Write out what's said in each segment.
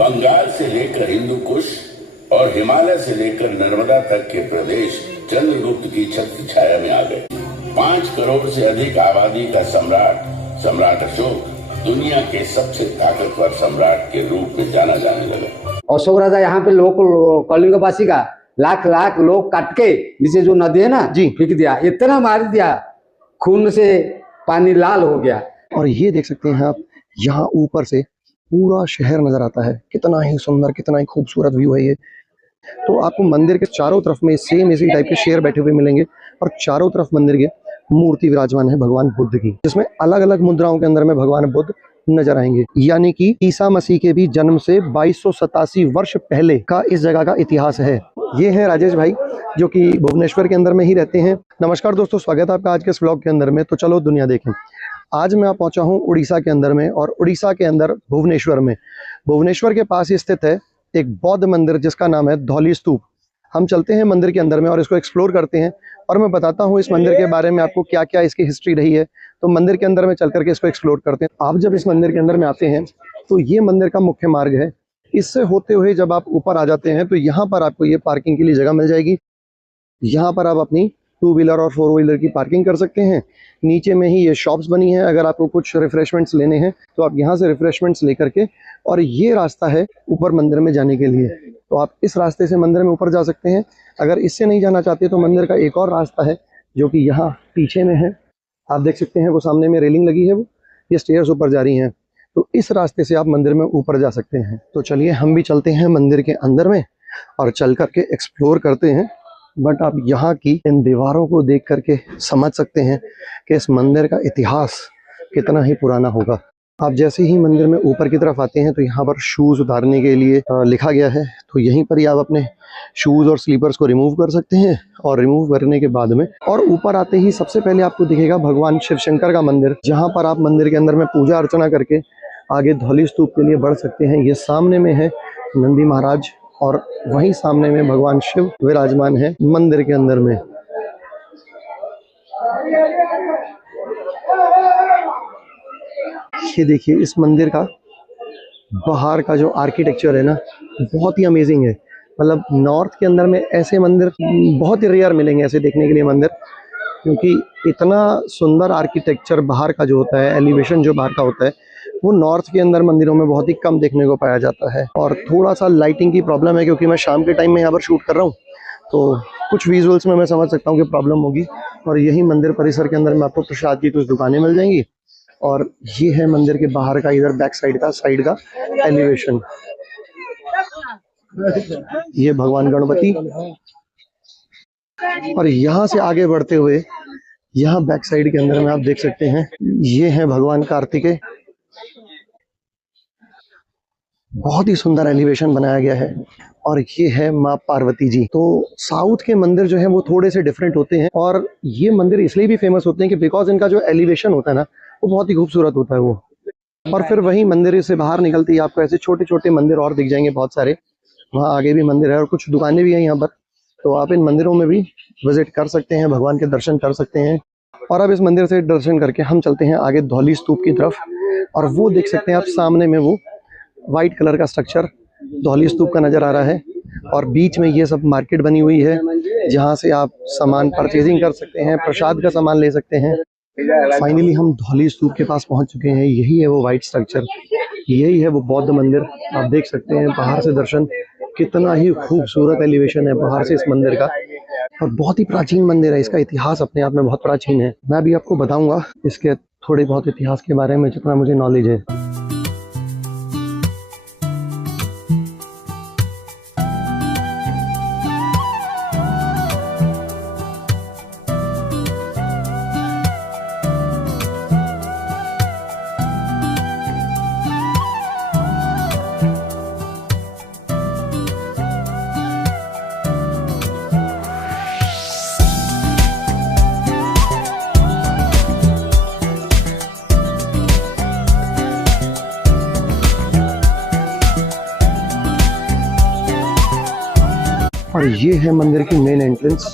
बंगाल से लेकर हिंदू कुश और हिमालय से लेकर नर्मदा तक के प्रदेश चंद्रगुप्त की छत्र छाया में आ गए। 5 करोड़ से अधिक आबादी का सम्राट अशोक दुनिया के सबसे ताकतवर सम्राट के रूप में जाना जाने लगा। अशोक राजा यहाँ पे कलिंगवासी का लाख लोग काट के नीचे जो नदी है ना जी फेंक दिया, इतना मार दिया, खून से पानी लाल हो गया। और ये देख सकते हैं आप, यहाँ ऊपर से पूरा शहर नजर आता है। कितना ही सुंदर, कितना ही खूबसूरत व्यू है ये। तो आपको मंदिर के चारों तरफ में सेम इसी टाइप के शेर बैठे हुए मिलेंगे और चारों तरफ मंदिर के मूर्ति विराजमान है भगवान बुद्ध की, जिसमें अलग अलग मुद्राओं के अंदर में भगवान बुद्ध नजर आएंगे। यानी कि ईसा मसीह के भी जन्म से 2287 वर्ष पहले का इस जगह का इतिहास है। ये है राजेश भाई जो कि भुवनेश्वर के अंदर में ही रहते हैं। नमस्कार दोस्तों, स्वागत है आपका आज के इस व्लॉग के अंदर में। तो चलो दुनिया देखें। आज मैं पहुंचा हूं उड़ीसा के अंदर में, और उड़ीसा के अंदर भुवनेश्वर में, भुवनेश्वर के पास ही स्थित है एक बौद्ध मंदिर जिसका नाम है धौली स्तूप। हम चलते हैं मंदिर के अंदर में और इसको एक्सप्लोर करते हैं, और मैं बताता हूँ इस मंदिर के बारे में आपको क्या क्या इसकी हिस्ट्री रही है। तो मंदिर के अंदर में चल करके इसको एक्सप्लोर करते हैं। आप जब इस मंदिर के अंदर में आते हैं तो ये मंदिर का मुख्य मार्ग है। इससे होते हुए जब आप ऊपर आ जाते हैं तो यहाँ पर आपको ये पार्किंग के लिए जगह मिल जाएगी। यहाँ पर आप अपनी 2 व्हीलर और 4 व्हीलर की पार्किंग कर सकते हैं। नीचे में ही ये शॉप्स बनी है। अगर आपको कुछ रिफ्रेशमेंट्स लेने हैं तो आप यहाँ से रिफ्रेशमेंट्स लेकर के, और ये रास्ता है ऊपर मंदिर में जाने के लिए, तो आप इस रास्ते से मंदिर में ऊपर जा सकते हैं। अगर इससे नहीं जाना चाहते तो मंदिर का एक और रास्ता है जो कि यहाँ पीछे में है। आप देख सकते हैं वो सामने में रेलिंग लगी है, वो ये स्टेयर्स ऊपर जा रही हैं। तो इस रास्ते से आप मंदिर में ऊपर जा सकते हैं। तो चलिए हम भी चलते हैं मंदिर के अंदर में और चल करके एक्सप्लोर करते हैं। बट आप यहाँ की इन दीवारों को देख करके समझ सकते हैं कि इस मंदिर का इतिहास कितना ही पुराना होगा। आप जैसे ही मंदिर में ऊपर की तरफ आते हैं तो यहाँ पर शूज़ उतारने के लिए लिखा गया है। तो यहीं पर ही आप अपने शूज़ और स्लीपर्स को रिमूव कर सकते हैं, और रिमूव करने के बाद में और ऊपर आते ही सबसे पहले आपको दिखेगा भगवान शिव शंकर का मंदिर, जहाँ पर आप मंदिर के अंदर में पूजा अर्चना करके आगे धौली स्तूप के लिए बढ़ सकते हैं। ये सामने में है नंदी महाराज, और वहीं सामने में भगवान शिव विराजमान है मंदिर के अंदर में। ये देखिए इस मंदिर का बाहर का जो आर्किटेक्चर है ना, बहुत ही अमेजिंग है। मतलब नॉर्थ के अंदर में ऐसे मंदिर बहुत ही रेयर मिलेंगे ऐसे देखने के लिए मंदिर, क्योंकि इतना सुंदर आर्किटेक्चर बाहर का जो होता है, एलिवेशन जो बाहर का होता है, वो नॉर्थ के अंदर मंदिरों में बहुत ही कम देखने को पाया जाता है। और थोड़ा सा लाइटिंग की प्रॉब्लम है, क्योंकि मैं शाम के टाइम में यहाँ पर शूट कर रहा हूँ, तो कुछ विजुअल्स में मैं समझ सकता हूँ कि प्रॉब्लम होगी। और यही मंदिर परिसर के अंदर में आपको प्रसाद की कुछ दुकानें मिल जाएंगी। और ये है मंदिर के बाहर का, इधर बैक साइड का एलिवेशन। ये भगवान गणपति, और यहाँ से आगे बढ़ते हुए यहाँ बैक साइड के अंदर में आप देख सकते हैं ये है भगवान कार्तिकेय। बहुत ही सुंदर एलिवेशन बनाया गया है। और ये है माँ पार्वती जी। तो साउथ के मंदिर जो है वो थोड़े से डिफरेंट होते हैं, और ये मंदिर इसलिए भी फेमस होते हैं कि बिकॉज इनका जो एलिवेशन होता है ना, वो बहुत ही खूबसूरत होता है वो। और फिर वही मंदिर से बाहर निकलते ही आपको ऐसे छोटे छोटे मंदिर और दिख जाएंगे बहुत सारे। वहाँ आगे भी मंदिर है और कुछ दुकानें भी हैं यहाँ पर, तो आप इन मंदिरों में भी विजिट कर सकते हैं, भगवान के दर्शन कर सकते हैं। और अब इस मंदिर से दर्शन करके हम चलते हैं आगे धौली स्तूप की तरफ, और वो देख सकते हैं आप सामने में वो वाइट कलर का स्ट्रक्चर धौली स्तूप का नज़र आ रहा है। और बीच में ये सब मार्केट बनी हुई है, जहाँ से आप सामान परचेजिंग कर सकते हैं, प्रसाद का सामान ले सकते हैं। फाइनली हम धौली स्तूप के पास पहुँच चुके हैं। यही है वो वाइट स्ट्रक्चर, यही है वो बौद्ध मंदिर। आप देख सकते हैं बाहर से दर्शन, कितना ही खूबसूरत एलिवेशन है बाहर से इस मंदिर का। और बहुत ही प्राचीन मंदिर है, इसका इतिहास अपने आप में बहुत प्राचीन है। मैं भी आपको बताऊंगा इसके थोड़े बहुत इतिहास के बारे में जितना मुझे नॉलेज है। और ये है मंदिर की मेन एंट्रेंस।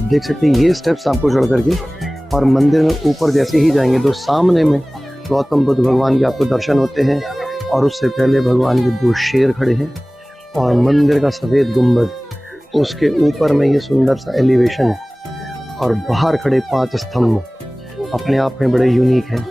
देख सकते हैं ये स्टेप्स आपको चढ़ करके, और मंदिर में ऊपर जैसे ही जाएंगे तो सामने में गौतम बुद्ध भगवान के आपको दर्शन होते हैं। और उससे पहले भगवान के 2 शेर खड़े हैं और मंदिर का सफ़ेद गुंबद, उसके ऊपर में ये सुंदर सा एलिवेशन और बाहर खड़े 5 स्तंभ अपने आप में बड़े यूनिक हैं।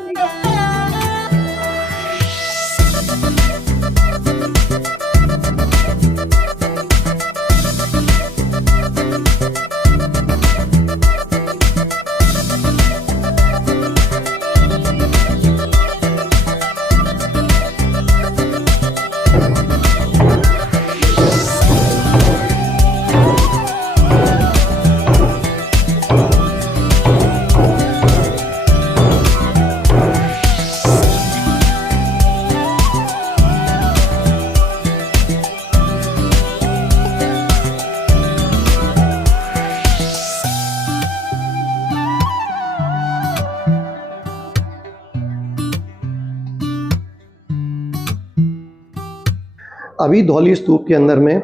अभी धौली स्तूप के अंदर में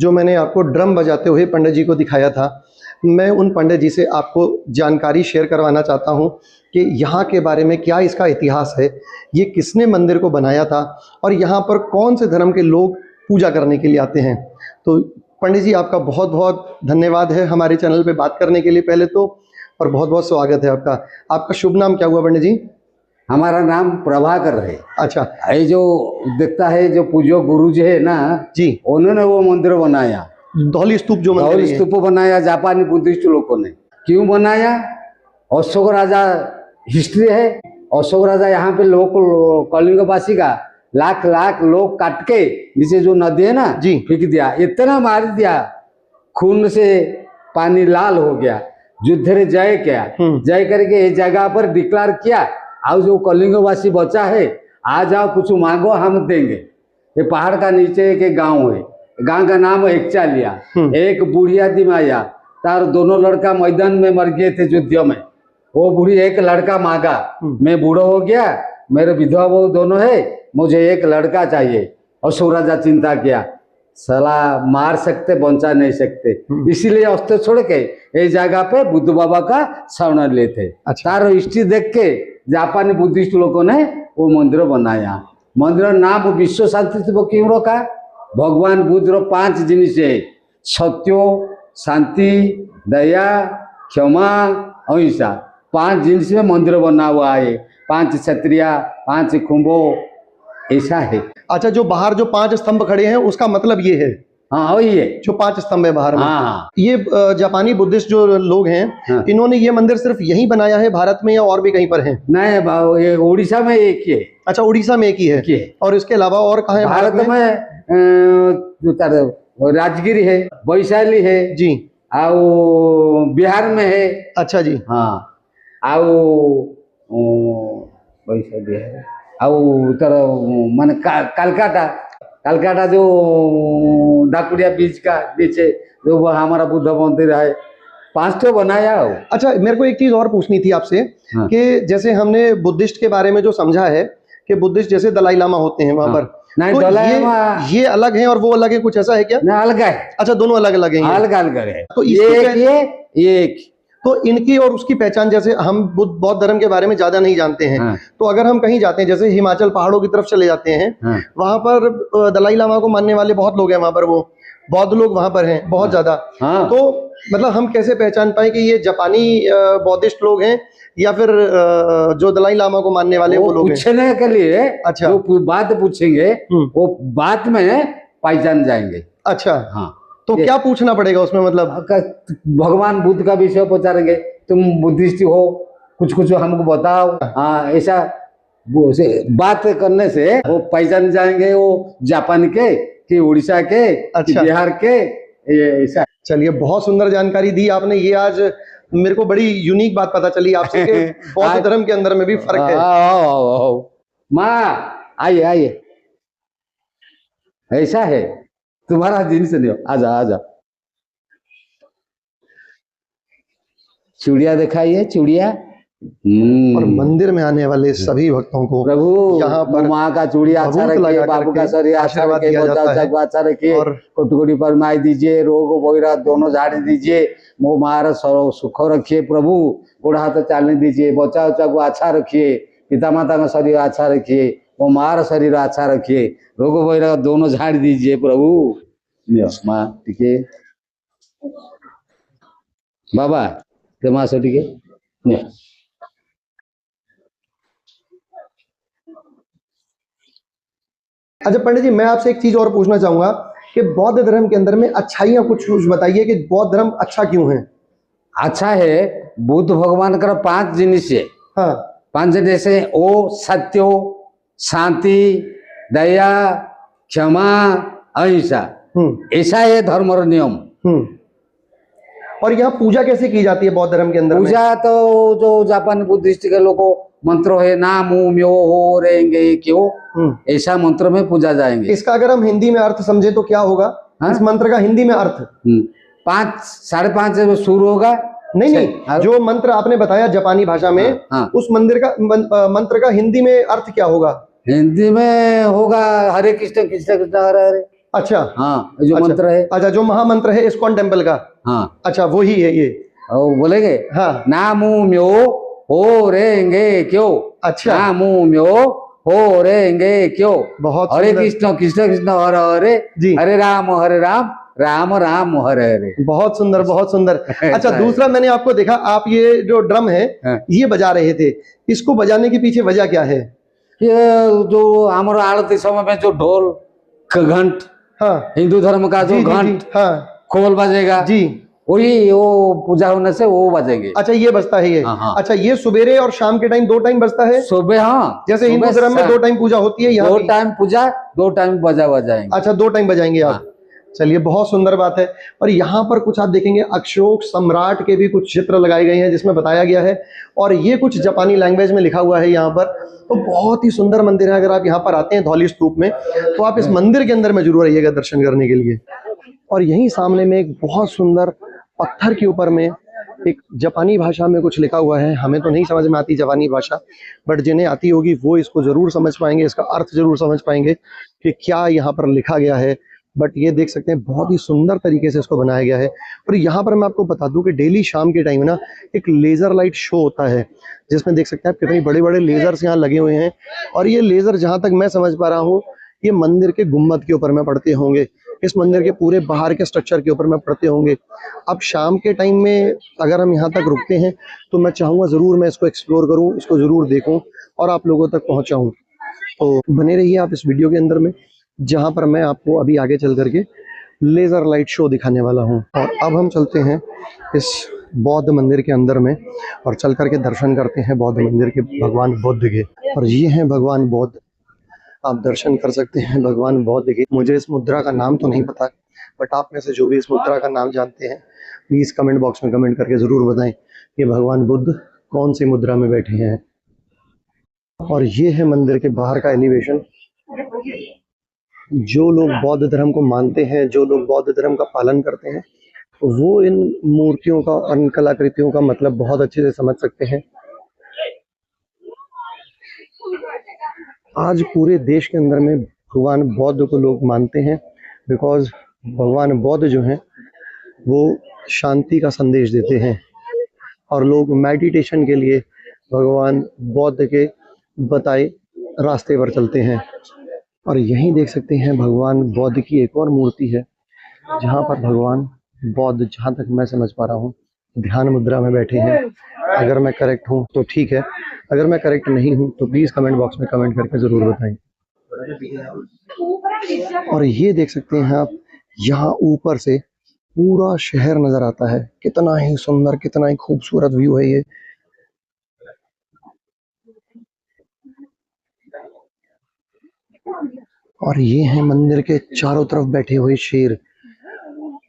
जो मैंने आपको ड्रम बजाते हुए पंडित जी को दिखाया था, मैं उन पंडित जी से आपको जानकारी शेयर करवाना चाहता हूं कि यहाँ के बारे में क्या इसका इतिहास है, ये किसने मंदिर को बनाया था और यहाँ पर कौन से धर्म के लोग पूजा करने के लिए आते हैं। तो पंडित जी आपका बहुत बहुत धन्यवाद है हमारे चैनल पे बात करने के लिए पहले तो, और बहुत बहुत स्वागत है आपका। आपका शुभ नाम क्या हुआ पंडित जी? हमारा नाम प्रभाकर है। अच्छा, ये जो दिखता है जो पूजो गुरु जी है ना जी, उन्होंने वो मंदिर बनाया, धौली स्तूप जो मंदिर धौली है। स्तूप बनाया जापानी बुद्धिस्ट लोगों ने। क्यों बनाया? अशोक राजा हिस्ट्री है। अशोक राजा यहाँ पे लोग कलिंगवासी का लाख लाख लोग काट के नीचे जो नदी है ना जी, फेंक दिया, इतना मार दिया, खून से पानी लाल हो गया। युद्ध रे जय किया, जय करके इस जगह पर डिक्लेयर किया, आओ जो कलिंगवासी बचा है आ जाओ, कुछ मांगो हम देंगे। ये पहाड़ का नीचे एक गांव है, गांव का नाम है एकचालिया। एक बूढ़ी आदमी आया, तार दोनों लड़का मैदान में मर गए थे युद्ध में। वो बूढ़ी एक लड़का मांगा, मैं बूढ़ा हो गया, मेरे विधवा बहू दोनों है, मुझे एक लड़का चाहिए। अशोक राजा चिंता किया, साला मार सकते बचा नहीं सकते, इसीलिए अस्त्र छोड़ के इस जगह पे बुद्ध बाबा का शरण लेते। तार हिस्ट्री देख के जापानी बुद्धिस्ट लोगों ने वो मंदिर बनाया। मंदिर नाम विश्व शांति क्यों रखा? भगवान बुद्ध रो 5 जिनिस है, सत्यो, शांति, दया, क्षमा, अहिंसा। 5 जिनिस में मंदिर बना हुआ है। 5 क्षत्रिया, 5 कुंभो, ऐसा है। अच्छा, जो बाहर जो 5 स्तंभ खड़े हैं उसका मतलब ये है? हाँ वही है, जो 5 स्तंभ है बाहर में। हाँ। ये जापानी बुद्धिस्ट जो लोग हैं, हाँ। इन्होंने ये मंदिर सिर्फ यहीं बनाया है भारत में या और भी कहीं पर है? नहीं, ये उड़ीसा में एक ही है। अच्छा, उड़ीसा में एक ही है। और इसके अलावा और कहाँ है भारत में? राजगिरी है, वैशाली है जी, आओ बिहार में है। अच्छा जी, हाँ, आओ वैशाली है, आओ उधर माने कलकत्ता जो डाकुरिया बीच का नीचे जो वो हमारा बुद्ध मंदिर है, 5 तो बनाया हो। अच्छा, मेरे को एक चीज और पूछनी थी आपसे। हाँ। कि जैसे हमने बुद्धिस्ट के बारे में जो समझा है कि बुद्धिस्ट जैसे दलाई लामा होते हैं वहां हाँ। पर, नहीं, तो ये अलग हैं और वो अलग है, कुछ ऐसा है क्या? नहीं, अलग है। अच्छा, दोनों अलग अलग हैं। अलग अलग है। तो एक तो इनकी और उसकी पहचान, जैसे हम बौद्ध धर्म के बारे में ज्यादा नहीं जानते हैं। हाँ। तो अगर हम कहीं जाते हैं, जैसे हिमाचल पहाड़ों की तरफ चले जाते हैं, हाँ। वहां पर दलाई लामा को मानने वाले बहुत लोग हैं, वहां पर वो बौद्ध लोग वहां पर हैं बहुत ज्यादा। हाँ। तो मतलब हम कैसे पहचान पाए कि ये जापानी बौद्धिस्ट लोग हैं या फिर जो दलाई लामा को मानने वाले वो लोग हैं? पूछने के लिए अच्छा, जो बात पूछेंगे वो बात में पहचान जाएंगे। अच्छा, हाँ। तो क्या पूछना पड़ेगा उसमें? मतलब भगवान बुद्ध का विषय पूछेंगे, तुम बुद्धिस्ट हो, कुछ हमको बताओ। हाँ, ऐसा बात करने से वो पहचान जाएंगे, वो जापान के कि उड़ीसा के, अच्छा, बिहार के, ऐसा। चलिए, बहुत सुंदर जानकारी दी आपने। ये आज मेरे को बड़ी यूनिक बात पता चली आपसे कि बौद्ध धर्म के अंदर में भी फर्क है। माँ आइए आइए, ऐसा है तुम्हारा जिन्स नहीं हो, आजा आजा। चूड़िया दिखाइए, चूड़िया। और मंदिर में आने वाले सभी भक्तों को प्रभु यहाँ पर माँ का चूड़िया अच्छा रखिए, बाबू का शरीर अच्छा रखिए, अच्छा रखिए, कोटि परमाई दीजिए, रोग वगैरह दोनों झाड़ दीजिए, वो मारा सुख रखिए प्रभु, बूढ़ा हाथ चालने दीजिए, बच्चा उच्चा को अच्छा रखिए, पिता माता का शरीर अच्छा रखिए, वो मार शरीर अच्छा रखिए, रोग वगैरह दोनों झाड़ दीजिए प्रभु। माँ टिके बाबा ते माँ से टिके। अच्छा पंडित जी, मैं आपसे एक चीज और पूछना चाहूंगा कि बौद्ध धर्म के अंदर में अच्छाइयाँ कुछ बताइए कि बौद्ध धर्म अच्छा क्यों है? अच्छा है, बुद्ध भगवान का 5 जिनिस है। हाँ 5 जिनिस है, ओ सत्यो, शांति, दया, क्षमा, अहिंसा। ऐसा है धर्म और नियम। और यहाँ पूजा कैसे की जाती है बौद्ध धर्म के अंदर में? पूजा तो जो जापानी बुद्धिस्ट के लोगों मंत्र है, नाम म्यो हो रेंगे क्यों, ऐसा मंत्र में पूजा जाएंगे। इसका अगर हम हिंदी में अर्थ समझे तो क्या होगा? इस मंत्र का हिंदी में अर्थ 5 साढ़े 5 से शुरू होगा। नहीं, जो मंत्र आपने बताया जापानी भाषा में, उस मंत्र का हिंदी में अर्थ क्या होगा? हिंदी में होगा हरे कृष्ण कृष्ण कृष्ण हरे हरे। अच्छा हाँ, जो मंत्र है। अच्छा, जो महामंत्र है इस्कॉन टेम्पल का। हाँ अच्छा, वो ही है ये। बोलेंगे हाँ, नामू म्यो हो रेंगे क्यों। अच्छा, नामू म्यो हो रेंगे क्यों। बहुत हरे कृष्ण कृष्ण कृष्ण हरे हरे जी, हरे राम राम राम हरे हरे। बहुत सुंदर, बहुत सुंदर। अच्छा, दूसरा मैंने आपको देखा, आप ये जो ड्रम है ये बजा रहे थे, इसको बजाने के पीछे वजह क्या है? ये जो हमारे आरती समय में जो ढोल घंट, हाँ, हिंदू धर्म का जो घंट, हाँ, खोल बजेगा जी, वही वो पूजा होने से वो बजेंगे। अच्छा, ये बजता है ये। हाँ। अच्छा, ये सुबेरे और शाम के टाइम 2 टाइम बजता है? सुबह, हाँ, जैसे हिंदू धर्म में 2 टाइम पूजा होती है, यहाँ 2 टाइम पूजा 2 टाइम बजा बजाएंगे। अच्छा, 2 टाइम बजाएंगे आप। चलिए, बहुत सुंदर बात है। और यहाँ पर कुछ आप देखेंगे अशोक सम्राट के भी कुछ चित्र लगाए गए हैं जिसमें बताया गया है, और ये कुछ जापानी लैंग्वेज में लिखा हुआ है यहाँ पर। तो बहुत ही सुंदर मंदिर है। अगर आप यहाँ पर आते हैं धौली स्तूप में, तो आप इस मंदिर के अंदर में जरूर आइएगा दर्शन करने के लिए। और यहीं सामने में एक बहुत सुंदर पत्थर के ऊपर में एक जापानी भाषा में कुछ लिखा हुआ है। हमें तो नहीं समझ में आती जापानी भाषा, बट जिन्हें आती होगी वो इसको जरूर समझ पाएंगे, इसका अर्थ जरूर समझ पाएंगे कि क्या यहाँ पर लिखा गया है। बट ये देख सकते हैं बहुत ही सुंदर तरीके से इसको बनाया गया है। और यहाँ पर मैं आपको बता दूं कि डेली शाम के टाइम ना एक लेज़र लाइट शो होता है, जिसमें देख सकते हैं आप कितने बड़े बड़े लेज़र्स यहाँ लगे हुए हैं। और ये लेज़र जहाँ तक मैं समझ पा रहा हूँ ये मंदिर के गुम्बद के ऊपर में पड़ते होंगे, इस मंदिर के पूरे बाहर के स्ट्रक्चर के ऊपर में पड़ते होंगे। अब शाम के टाइम में अगर हम यहाँ तक रुकते हैं तो मैं चाहूँगा ज़रूर मैं इसको एक्सप्लोर करूँ, इसको ज़रूर देखूँ और आप लोगों तक पहुँचाऊँ। तो बने रहिए आप इस वीडियो के अंदर में, जहाँ पर मैं आपको अभी आगे चल करके लेज़र लाइट शो दिखाने वाला हूँ। और अब हम चलते हैं इस बौद्ध मंदिर के अंदर में और चल करके दर्शन करते हैं बौद्ध मंदिर के भगवान बुद्ध के। और ये हैं भगवान बुद्ध, आप दर्शन कर सकते हैं भगवान बुद्ध के। मुझे इस मुद्रा का नाम तो नहीं पता, बट आप में से जो भी इस मुद्रा का नाम जानते हैं प्लीज़ कमेंट बॉक्स में कमेंट करके ज़रूर बताएं कि भगवान बुद्ध कौन सी मुद्रा में बैठे हैं। और ये है मंदिर के बाहर का एलिवेशन। जो लोग बौद्ध धर्म को मानते हैं, जो लोग बौद्ध धर्म का पालन करते हैं, वो इन मूर्तियों का और इन कलाकृतियों का मतलब बहुत अच्छे से समझ सकते हैं। आज पूरे देश के अंदर में भगवान बौद्ध को लोग मानते हैं, बिकॉज भगवान बौद्ध जो हैं वो शांति का संदेश देते हैं और लोग मेडिटेशन के लिए भगवान बौद्ध के बताए रास्ते पर चलते हैं। और यहीं देख सकते हैं भगवान बौद्ध की एक और मूर्ति है, जहाँ पर भगवान बौद्ध, जहाँ तक मैं समझ पा रहा हूँ, ध्यान मुद्रा में बैठे हैं। अगर मैं करेक्ट हूँ तो ठीक है, अगर मैं करेक्ट नहीं हूँ तो प्लीज़ कमेंट बॉक्स में कमेंट करके ज़रूर बताएं। और ये देख सकते हैं आप, यहाँ ऊपर से पूरा शहर नज़र आता है। कितना ही सुंदर, कितना ही खूबसूरत व्यू है ये। और ये हैं मंदिर के चारों तरफ बैठे हुए शेर,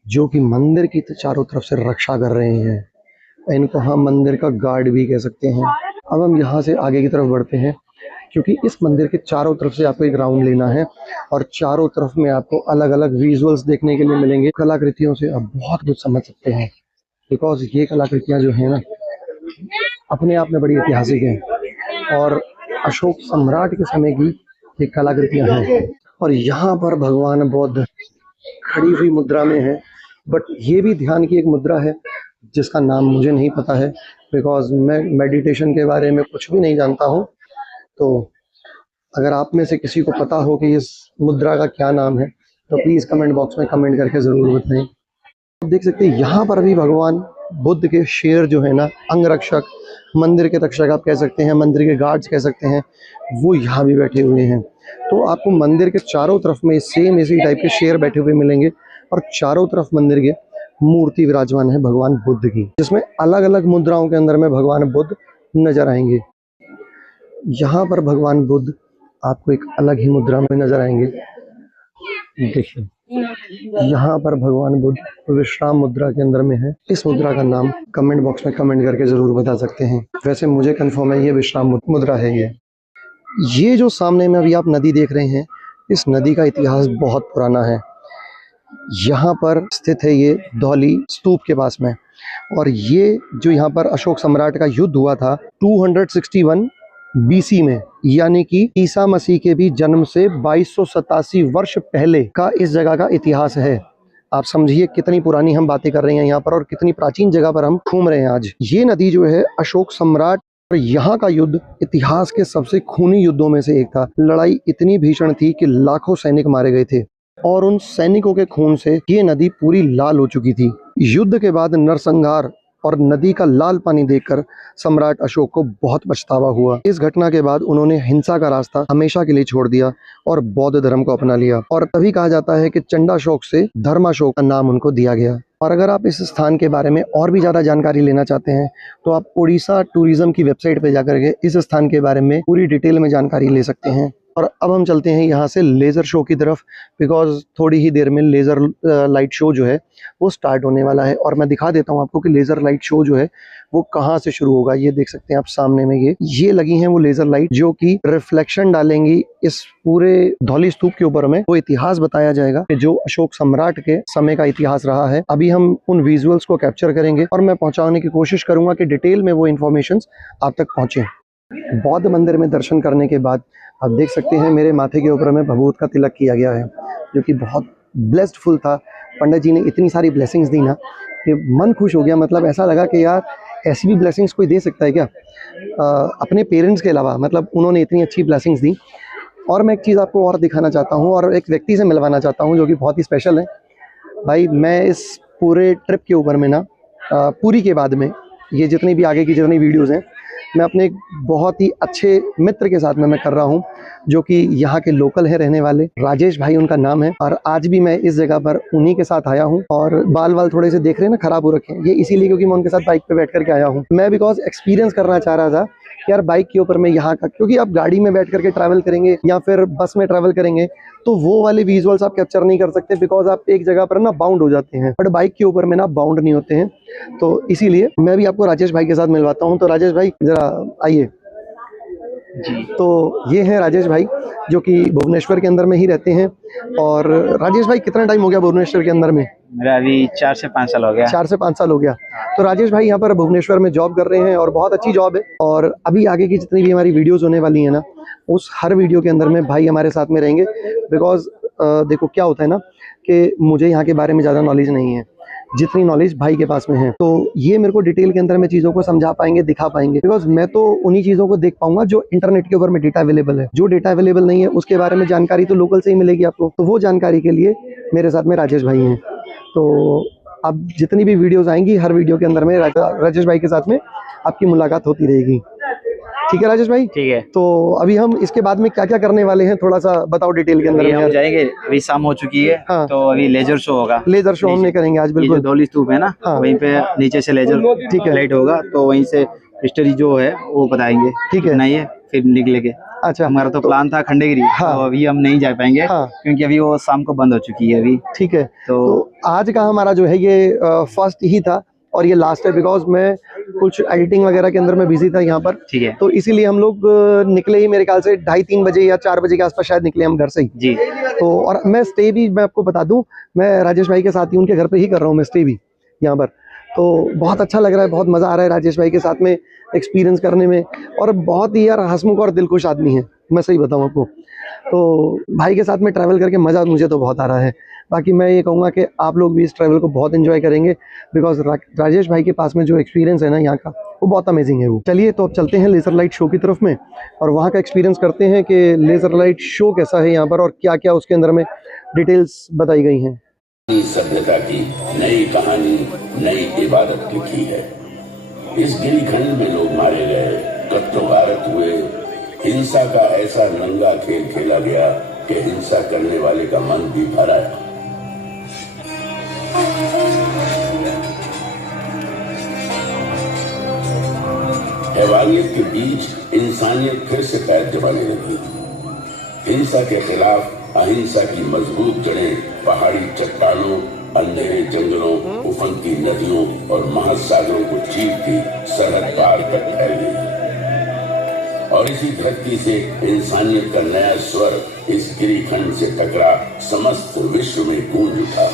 जो कि मंदिर की चारों तरफ से रक्षा कर रहे हैं। इनको हम मंदिर का गार्ड भी कह सकते हैं। अब हम यहाँ से आगे की तरफ बढ़ते हैं, क्योंकि इस मंदिर के चारों तरफ से आपको एक राउंड लेना है और चारों तरफ में आपको अलग अलग विजुअल्स देखने के लिए मिलेंगे। कलाकृतियों से आप बहुत कुछ समझ सकते हैं, बिकॉज ये कलाकृतियाँ जो हैं ना अपने आप में बड़ी ऐतिहासिक हैं और अशोक सम्राट के समय की ये कलाकृतियाँ हैं। और यहाँ पर भगवान बुद्ध खड़ी हुई मुद्रा में है, बट ये भी ध्यान की एक मुद्रा है जिसका नाम मुझे नहीं पता है, बिकॉज मैं मेडिटेशन के बारे में कुछ भी नहीं जानता हूँ। तो अगर आप में से किसी को पता हो कि इस मुद्रा का क्या नाम है तो प्लीज़ कमेंट बॉक्स में कमेंट करके ज़रूर बताएं। आप देख सकते हैं यहाँ पर भी भगवान बुद्ध के शेर जो है ना, अंगरक्षक, मंदिर के रक्षक आप कह सकते हैं, मंदिर के गार्ड्स कह सकते हैं, वो यहाँ भी बैठे हुए हैं। तो आपको मंदिर के चारों तरफ में सेम इसी टाइप के शेर बैठे हुए मिलेंगे और चारों तरफ मंदिर के मूर्ति विराजमान है भगवान बुद्ध की, जिसमें अलग अलग मुद्राओं के अंदर में भगवान बुद्ध नजर आएंगे। यहाँ पर भगवान बुद्ध आपको एक अलग ही मुद्रा में नजर आएंगे। देखिए यहाँ पर भगवान बुद्ध विश्राम मुद्रा के अंदर में है। इस मुद्रा का नाम कमेंट बॉक्स में कमेंट करके जरूर बता सकते हैं। वैसे मुझे कंफर्म है ये विश्राम मुद्रा है। ये जो सामने में अभी आप नदी देख रहे हैं, इस नदी का इतिहास बहुत पुराना है। यहाँ पर स्थित है ये धौली स्तूप के पास में, और ये जो यहाँ पर अशोक सम्राट का युद्ध हुआ था 261 BC में, यानी कि ईसा मसीह के भी जन्म से 2287 वर्ष पहले का इस जगह का इतिहास है। आप समझिए कितनी पुरानी हम बातें कर रहे हैं यहाँ पर और कितनी प्राचीन जगह पर हम घूम रहे हैं आज। ये नदी जो है अशोक सम्राट और यहाँ का युद्ध इतिहास के सबसे खूनी युद्धों में से एक था। लड़ाई इतनी भीषण थी कि लाखों सैनिक मारे गए थे और उन सैनिकों के खून से ये नदी पूरी लाल हो चुकी थी। युद्ध के बाद नरसंहार और नदी का लाल पानी देखकर सम्राट अशोक को बहुत पछतावा हुआ। इस घटना के बाद उन्होंने हिंसा का रास्ता हमेशा के लिए छोड़ दिया और बौद्ध धर्म को अपना लिया, और तभी कहा जाता है कि चंडाशोक से धर्माशोक का नाम उनको दिया गया। और अगर आप इस स्थान के बारे में और भी ज़्यादा जानकारी लेना चाहते हैं तो आप उड़ीसा टूरिज्म की वेबसाइट पर जाकर के इस स्थान के बारे में पूरी डिटेल में जानकारी ले सकते हैं। और अब हम चलते हैं यहाँ से लेज़र शो की तरफ, बिकॉज थोड़ी ही देर में लेज़र लाइट शो जो है वो स्टार्ट होने वाला है, और मैं दिखा देता हूँ आपको कि लेज़र लाइट शो जो है वो कहाँ से शुरू होगा। ये देख सकते हैं आप सामने में, ये लगी हैं वो लेज़र लाइट जो कि रिफ्लेक्शन डालेंगी इस पूरे धौली स्तूप के ऊपर में। वो इतिहास बताया जाएगा कि जो अशोक सम्राट के समय का इतिहास रहा है। अभी हम उन विजुअल्स को कैप्चर करेंगे और मैं पहुँचाने की कोशिश करूँगा कि डिटेल में वो इन्फॉर्मेशन आप तक पहुँचे। बौद्ध मंदिर में दर्शन करने के बाद आप देख सकते हैं मेरे माथे के ऊपर में भभूत का तिलक किया गया है, जो कि बहुत ब्लेस्डफुल था। पंडित जी ने इतनी सारी ब्लेसिंग्स दी ना कि मन खुश हो गया। मतलब ऐसा लगा कि यार ऐसी भी ब्लेसिंग्स कोई दे सकता है क्या, अपने पेरेंट्स के अलावा। मतलब उन्होंने इतनी अच्छी ब्लेसिंग्स दी। और मैं एक चीज़ आपको और दिखाना चाहता हूँ और एक व्यक्ति से मिलवाना चाहता हूँ जो कि बहुत ही स्पेशल है। भाई मैं इस पूरे ट्रिप के ऊपर में ना पूरी के बाद में ये जितनी भी आगे की जितनी वीडियोज़ हैं मैं अपने एक बहुत ही अच्छे मित्र के साथ में मैं कर रहा हूं, जो कि यहाँ के लोकल हैं रहने वाले। राजेश भाई उनका नाम है, और आज भी मैं इस जगह पर उन्हीं के साथ आया हूं। और बाल वाल थोड़े से देख रहे हैं ना खराब हो रखे हैं, ये इसीलिए क्योंकि मैं उनके साथ बाइक पे बैठ करके आया हूं। मैं बिकॉज एक्सपीरियंस करना चाह रहा था यार बाइक के ऊपर में यहाँ का, क्योंकि आप गाड़ी में बैठ करके ट्रैवल करेंगे या फिर बस में ट्रैवल करेंगे तो वो वाले विजुअल्स आप कैप्चर नहीं कर सकते, बिकॉज आप एक जगह पर ना बाउंड हो जाते हैं। बट बाइक के ऊपर में ना बाउंड नहीं होते हैं। तो इसीलिए मैं भी आपको राजेश भाई के साथ मिलवाता हूँ। तो राजेश भाई जरा आइए जी। तो ये हैं राजेश भाई जो कि भुवनेश्वर के अंदर में ही रहते हैं। और राजेश भाई कितना टाइम हो गया भुवनेश्वर के अंदर में? मेरा अभी 4 से 5 साल हो गया। 4 से 5 साल हो गया। तो राजेश भाई यहाँ पर भुवनेश्वर में जॉब कर रहे हैं और बहुत अच्छी जॉब है। और अभी आगे की जितनी भी हमारी वीडियोस होने वाली है ना, उस हर वीडियो के अंदर में भाई हमारे साथ में रहेंगे। बिकॉज देखो क्या होता है ना कि मुझे यहाँ के बारे में ज़्यादा नॉलेज नहीं है, जितनी नॉलेज भाई के पास में है। तो ये मेरे को डिटेल के अंदर में चीज़ों को समझा पाएंगे, दिखा पाएंगे। बिकॉज मैं तो उन्हीं चीज़ों को देख पाऊंगा जो इंटरनेट के ऊपर में डेटा अवेलेबल है। जो डेटा अवेलेबल नहीं है उसके बारे में जानकारी तो लोकल से ही मिलेगी आपको। तो वो जानकारी के लिए मेरे साथ में राजेश भाई हैं। तो अब जितनी भी वीडियोस आएंगी हर वीडियो के अंदर में राजेश भाई के साथ में आपकी मुलाकात होती रहेगी। ठीक है राजेश भाई? ठीक है। तो अभी हम इसके बाद में क्या क्या करने वाले हैं थोड़ा सा बताओ डिटेल के अंदर में। हम जाएंगे, अभी शाम हो चुकी है। हाँ। तो अभी लेजर शो होगा। लेजर शो हमने करेंगे आज। बिल्कुल धौली स्तूप है ना, हाँ। वहीं पे नीचे से लेजर ठीक है लाइट होगा, तो वहीं से हिस्ट्री जो है वो बताएंगे। ठीक है, नहीं है फिर निकलेंगे। अच्छा, हमारा तो प्लान था खंडेगिरी। हाँ। तो अभी हम नहीं जा पाएंगे। हाँ। क्योंकि अभी वो शाम को बंद हो चुकी है अभी। ठीक है, तो आज का हमारा जो है ये फर्स्ट ही था और ये लास्ट है। बिकॉज मैं कुछ एडिटिंग वगैरह के अंदर में बिजी था यहाँ पर। ठीक है, तो इसीलिए हम लोग निकले ही मेरे ख्याल से 2:30-3 बजे या 4 बजे के आसपास शायद निकले हम घर से ही जी। तो और मैं स्टे भी मैं आपको बता दूं, मैं राजेश भाई के साथ ही उनके घर पे ही कर रहा हूँ मैं स्टे भी यहाँ पर। तो बहुत अच्छा लग रहा है, बहुत मज़ा आ रहा है राजेश भाई के साथ में एक्सपीरियंस करने में। और बहुत ही यार हंसमुख और दिलखुश आदमी है, मैं सही बताऊँ आपको। तो भाई के साथ में ट्रैवल करके मज़ा मुझे तो बहुत आ रहा है। बाकी मैं ये कहूँगा कि आप लोग भी इस ट्रैवल को बहुत एंजॉय करेंगे, बिकॉज राजेश भाई के पास में जो एक्सपीरियंस है ना यहाँ का, वो बहुत अमेजिंग है वो। चलिए तो अब चलते हैं लेज़र लाइट शो की तरफ में और वहाँ का एक्सपीरियंस करते हैं कि लेज़र लाइट शो कैसा है यहाँ पर और क्या क्या उसके अंदर में डिटेल्स बताई गई हैं। सभ्यता की नई कहानी, नई इबादत लिखी है। इस गिरिखंड में लोग मारे गए, कत्लोगारत हुए, हिंसा का ऐसा नंगा खेल खेला गया कि हिंसा करने वाले का मन भी भरा। हैवानियत के बीच इंसानियत फिर से पैर जमाने लगी। हिंसा के खिलाफ अहिंसा की मजबूत जड़ें पहाड़ी चट्टानों, अंधेरे जंगलों, उफनती नदियों और महासागरों को चीरती सरहद पार तक फैल गई और इसी धरती से इंसानियत का नया स्वर इस गिरिखंड से टकरा समस्त विश्व में गूंज उठा।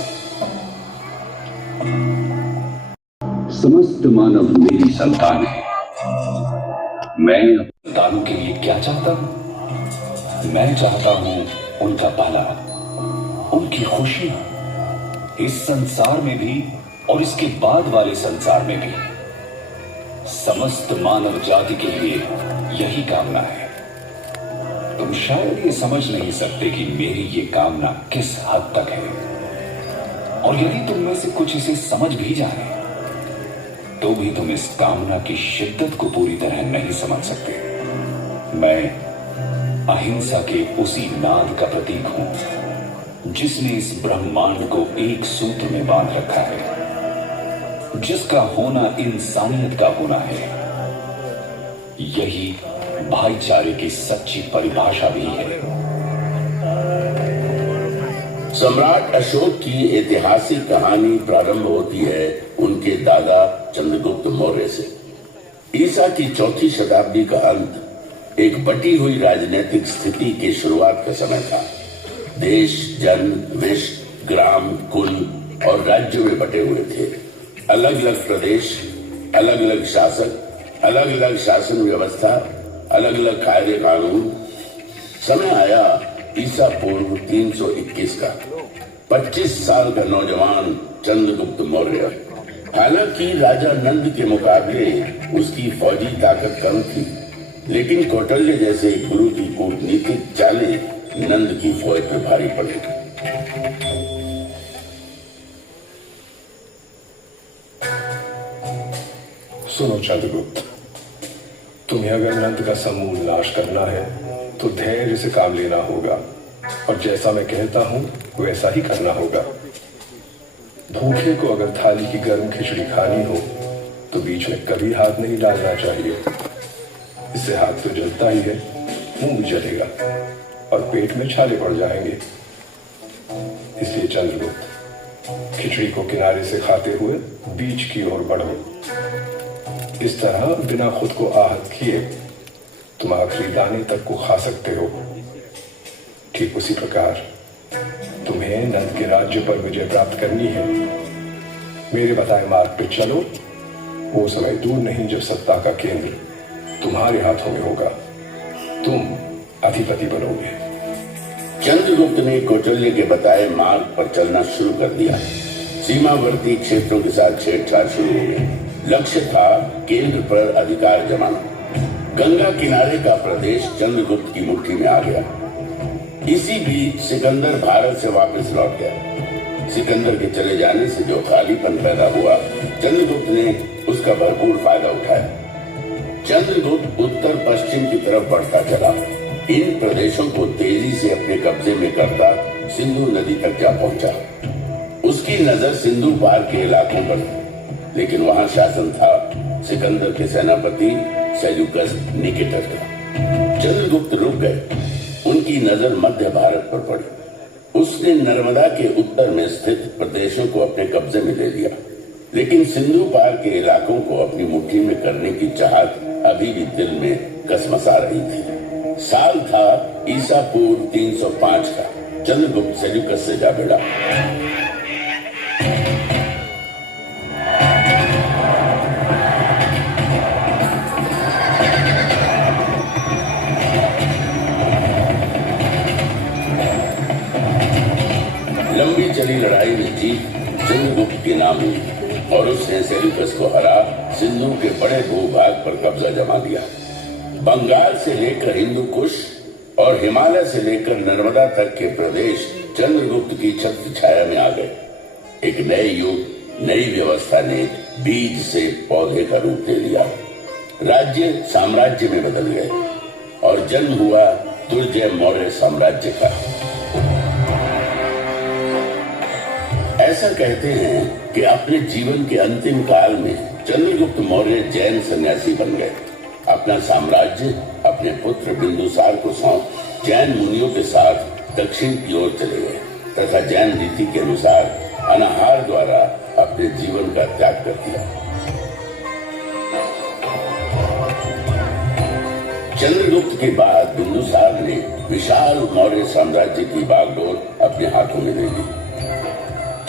समस्त मानव मेरी संतान है। मैं संतानों के लिए क्या चाहता हूं? मैं चाहता हूं उनका भला, उनकी खुशी, इस संसार में भी और इसके बाद वाले संसार में भी। समस्त मानव जाति के लिए यही कामना है। तुम शायद ये समझ नहीं सकते कि मेरी ये कामना किस हद तक है, और यदि तुम में से कुछ इसे समझ भी जाए तो भी तुम इस कामना की शिद्दत को पूरी तरह नहीं समझ सकते। मैं अहिंसा के उसी नाद का प्रतीक हूं जिसने इस ब्रह्मांड को एक सूत्र में बांध रखा है, जिसका होना इंसानियत का होना है। यही भाईचारे की सच्ची परिभाषा भी है। सम्राट अशोक की ऐतिहासिक कहानी प्रारंभ होती है उनके दादा चंद्रगुप्त मौर्य से। ईसा की 4वीं शताब्दी का अंत एक बटी हुई राजनीतिक स्थिति की शुरुआत का समय था। देश जन, विश्व, ग्राम, कुल और राज्यों में बटे हुए थे। अलग अलग प्रदेश, अलग अलग शासक, अलग अलग शासन व्यवस्था, अलग अलग कायदे कानून। समय आया ईसा पूर्व 321 का। 25 साल का नौजवान चंद्रगुप्त मौर्य। हालांकि राजा नंद के मुकाबले उसकी फौजी ताकत कम थी, लेकिन कौटल्य जैसे गुरु की कूटनीतिक चालें नंद की फौज पर भारी पड़ी। सुनो चंद्रगुप्त, तुम्हें अगर नंद का समूल नाश करना है तो धैर्य से काम लेना होगा और जैसा मैं कहता हूं वैसा ही करना होगा। भूखे को अगर थाली की गर्म खिचड़ी खानी हो तो बीच में कभी हाथ नहीं डालना चाहिए। इससे हाथ तो जलता ही है, मुंह भी जलेगा और पेट में छाले पड़ जाएंगे। इसलिए चंद्रगुप्त, खिचड़ी को किनारे से खाते हुए बीच की ओर बढ़ो। इस तरह बिना खुद को आहत किए तुम आखिरी दाने तक को खा सकते हो। ठीक उसी प्रकार तुम्हें नंद के राज्य पर विजय प्राप्त करनी है। मेरे बताए मार्ग पर चलो। वो समय दूर नहीं जब सत्ता का केंद्र तुम्हारे हाथों में होगा, तुम अधिपति बनोगे। चंद्रगुप्त ने कौटल्य के बताए मार्ग पर चलना शुरू कर दिया। सीमावर्ती क्षेत्रों के साथ छेड़छाड़ शुरू हो गई। लक्ष्य था केंद्र पर अधिकार जमाना। गंगा किनारे का प्रदेश चंद्रगुप्त की मुट्ठी में आ गया। इसी बीच सिकंदर भारत से वापस लौट गया। सिकंदर के चले जाने से जो खालीपन पैदा हुआ, चंद्रगुप्त ने उसका भरपूर फायदा उठाया। चंद्रगुप्त उत्तर पश्चिम की तरफ बढ़ता चला। इन प्रदेशों को तेजी से अपने कब्जे में करता सिंधु नदी तक जा पहुंचा। उसकी नजर सिंधु पार के इलाकों पर थी, लेकिन वहां शासन था सिकंदर के सेनापति सेल्यूकस निकेटर का। चंद्रगुप्त रुक गए। उनकी नजर मध्य भारत पर पड़ी। उसने नर्मदा के उत्तर में स्थित प्रदेशों को अपने कब्जे में ले लिया, लेकिन सिंधु पार के इलाकों को अपनी मुट्ठी में करने की चाहत अभी भी दिल में कसमसा रही थी। साल था ईसा पूर्व 305 का। चंद्रगुप्त सेल्यूकस से जा भिड़ा। लंबी चली लड़ाई में जीत चंद्रगुप्त के नाम हुई और उसने सेल्यूकस को हरा सिंधु के बड़े भूभाग पर कब्जा जमा दिया। बंगाल से लेकर हिंदू कुश और हिमालय से लेकर नर्मदा तक के प्रदेश चंद्रगुप्त की छत्र छाया में आ गए। एक नए युग, नई व्यवस्था ने बीज से पौधे का रूप ले लिया। राज्य साम्राज्य में बदल गए और जन्म हुआ दुर्जय मौर्य साम्राज्य का। ऐसा कहते हैं कि अपने जीवन के अंतिम काल में चंद्रगुप्त मौर्य जैन सन्यासी बन गए। अपना साम्राज्य अपने पुत्र बिंदुसार को सौंप जैन मुनियों के साथ दक्षिण की ओर चले गए तथा जैन रीति के अनुसार अनाहार द्वारा अपने जीवन का त्याग कर दिया। चंद्रगुप्त के बाद बिंदुसार ने विशाल मौर्य साम्राज्य की बागडोर अपने हाथों में ले ली।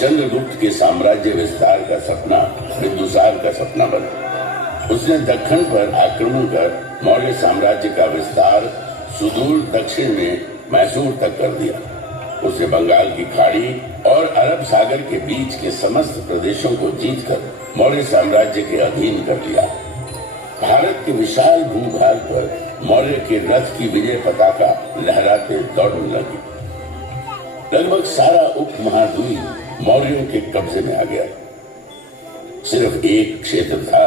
चंद्रगुप्त के साम्राज्य विस्तार का सपना बिंदुसार का सपना बना। उसने दक्षिण पर आक्रमण कर मौर्य साम्राज्य का विस्तार सुदूर दक्षिण में मैसूर तक कर दिया। उसने बंगाल की खाड़ी और अरब सागर के बीच के समस्त प्रदेशों को जीतकर मौर्य साम्राज्य के अधीन कर लिया। भारत के विशाल भूभाग पर मौर्य के रथ की विजय पताका लहराते दौड़ने लगी। लगभग सारा उपमहाद्वीप मौर्यों के कब्जे में आ गया। सिर्फ एक क्षेत्र था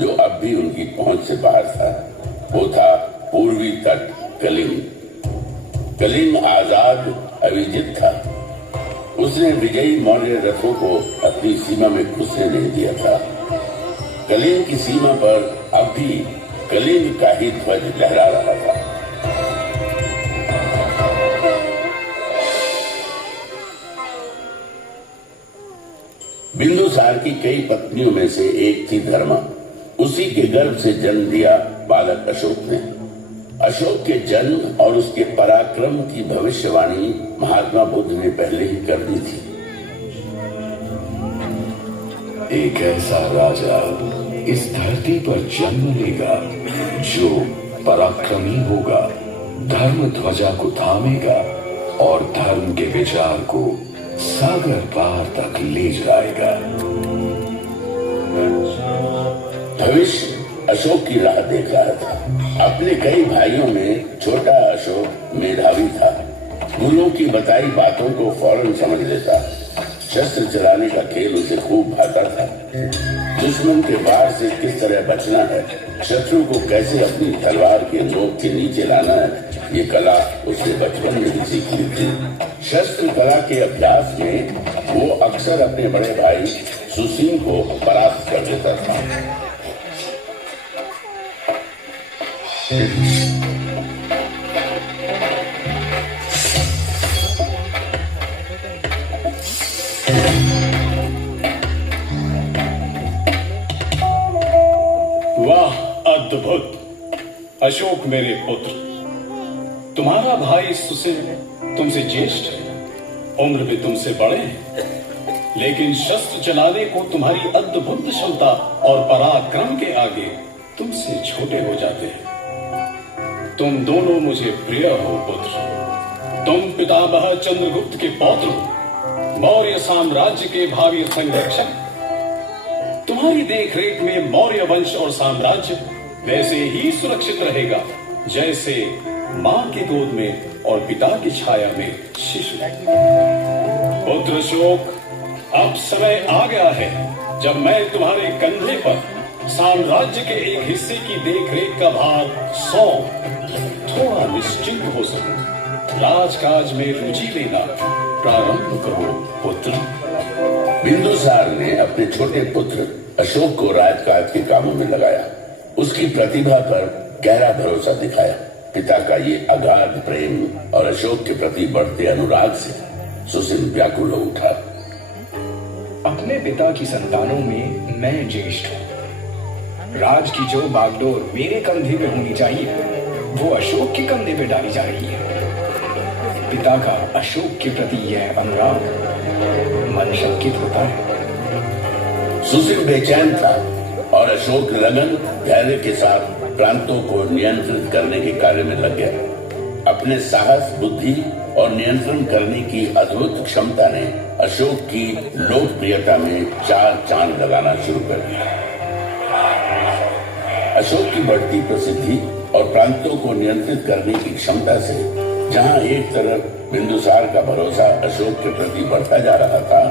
जो अब भी उनकी पहुंच से बाहर था, वो था पूर्वी तट कलिंग। कलिंग आजाद अविजित था। उसने विजयी मौर्य रथों को अपनी सीमा में घुसने नहीं दिया था। कलिंग की सीमा पर अब भी कलिंग का ही ध्वज लहरा रहा था। बिंदुसार की कई पत्नियों में से एक थी धर्मा। उसी के गर्भ से जन्म दिया बालक अशोक ने। अशोक के जन्म और उसके पराक्रम की भविष्यवाणी महात्मा बुद्ध ने पहले ही कर दी थी। एक ऐसा राजा इस धरती पर जन्म लेगा जो पराक्रमी होगा, धर्म ध्वजा को थामेगा और धर्म के विचार को सागर पार तक ले जाएगा। भविष्य अशोक की राह देख रहा था। अपने कई भाइयों में छोटा अशोक मेधावी था। गुरुओं की बताई बातों को फौरन समझ लेता। शस्त्र चलाने का खेल उसे खूब भाता था। दुश्मन के वार से किस तरह बचना है, शत्रु को कैसे अपनी तलवार के नोक के नीचे लाना है, ये कला उसने बचपन में ही सीख ली थी। शस्त्र कला के अभ्यास में वो अक्सर अपने बड़े भाई सुसीम को परास्त कर देता था। वाह, अद्भुत! अशोक मेरे पुत्र, तुम्हारा भाई सुसीम तुमसे ज्येष्ठ है, उम्र में तुमसे बड़े हैं, लेकिन शस्त्र चलाने को तुम्हारी अद्भुत क्षमता और पराक्रम के आगे तुमसे छोटे हो जाते हैं। तुम दोनों मुझे प्रिय हो पुत्र। तुम पितामह चंद्रगुप्त के पौत्र हो, मौर्य साम्राज्य के भावी संरक्षक। तुम्हारी देखरेख में मौर्य वंश और साम्राज्य वैसे ही सुरक्षित रहेगा जैसे मां के गोद में और पिता की छाया में शिशु। पुत्र अशोक, अब समय आ गया है जब मैं तुम्हारे कंधे पर साम्राज्य के एक हिस्से की देखरेख का भार सौंप थोड़ा निश्चिंत हो सकूं। राजकाज में रुचि लेना प्रारंभ करो पुत्र। बिंदुसार ने अपने छोटे पुत्र अशोक को राजकाज के कामों में लगाया। उसकी प्रतिभा पर गहरा भरोसा दिखाया। पिता का ये अगाध प्रेम और अशोक के प्रति बढ़ते अनुराग से सुसीम व्याकुल हो उठा। अपने पिता की संतानों में मैं ज्येष्ठ हूँ। राज की जो बागडोर मेरे कंधे पे होनी चाहिए वो अशोक के कंधे पे डाली जा रही है। पिता का अशोक के प्रति यह अनुराग मन शंकित होता है। सुसीम बेचैन था और अशोक लगन धैर्य के साथ प्रांतों को नियंत्रित करने के कार्य में लग गया। अपने साहस, बुद्धि और नियंत्रण करने की अद्भुत क्षमता ने अशोक की लोकप्रियता में 4 चांद लगाना शुरू कर दिया। अशोक की बढ़ती प्रसिद्धि और प्रांतों को नियंत्रित करने की क्षमता से जहां एक तरफ बिंदुसार का भरोसा अशोक के प्रति बढ़ता जा रहा था,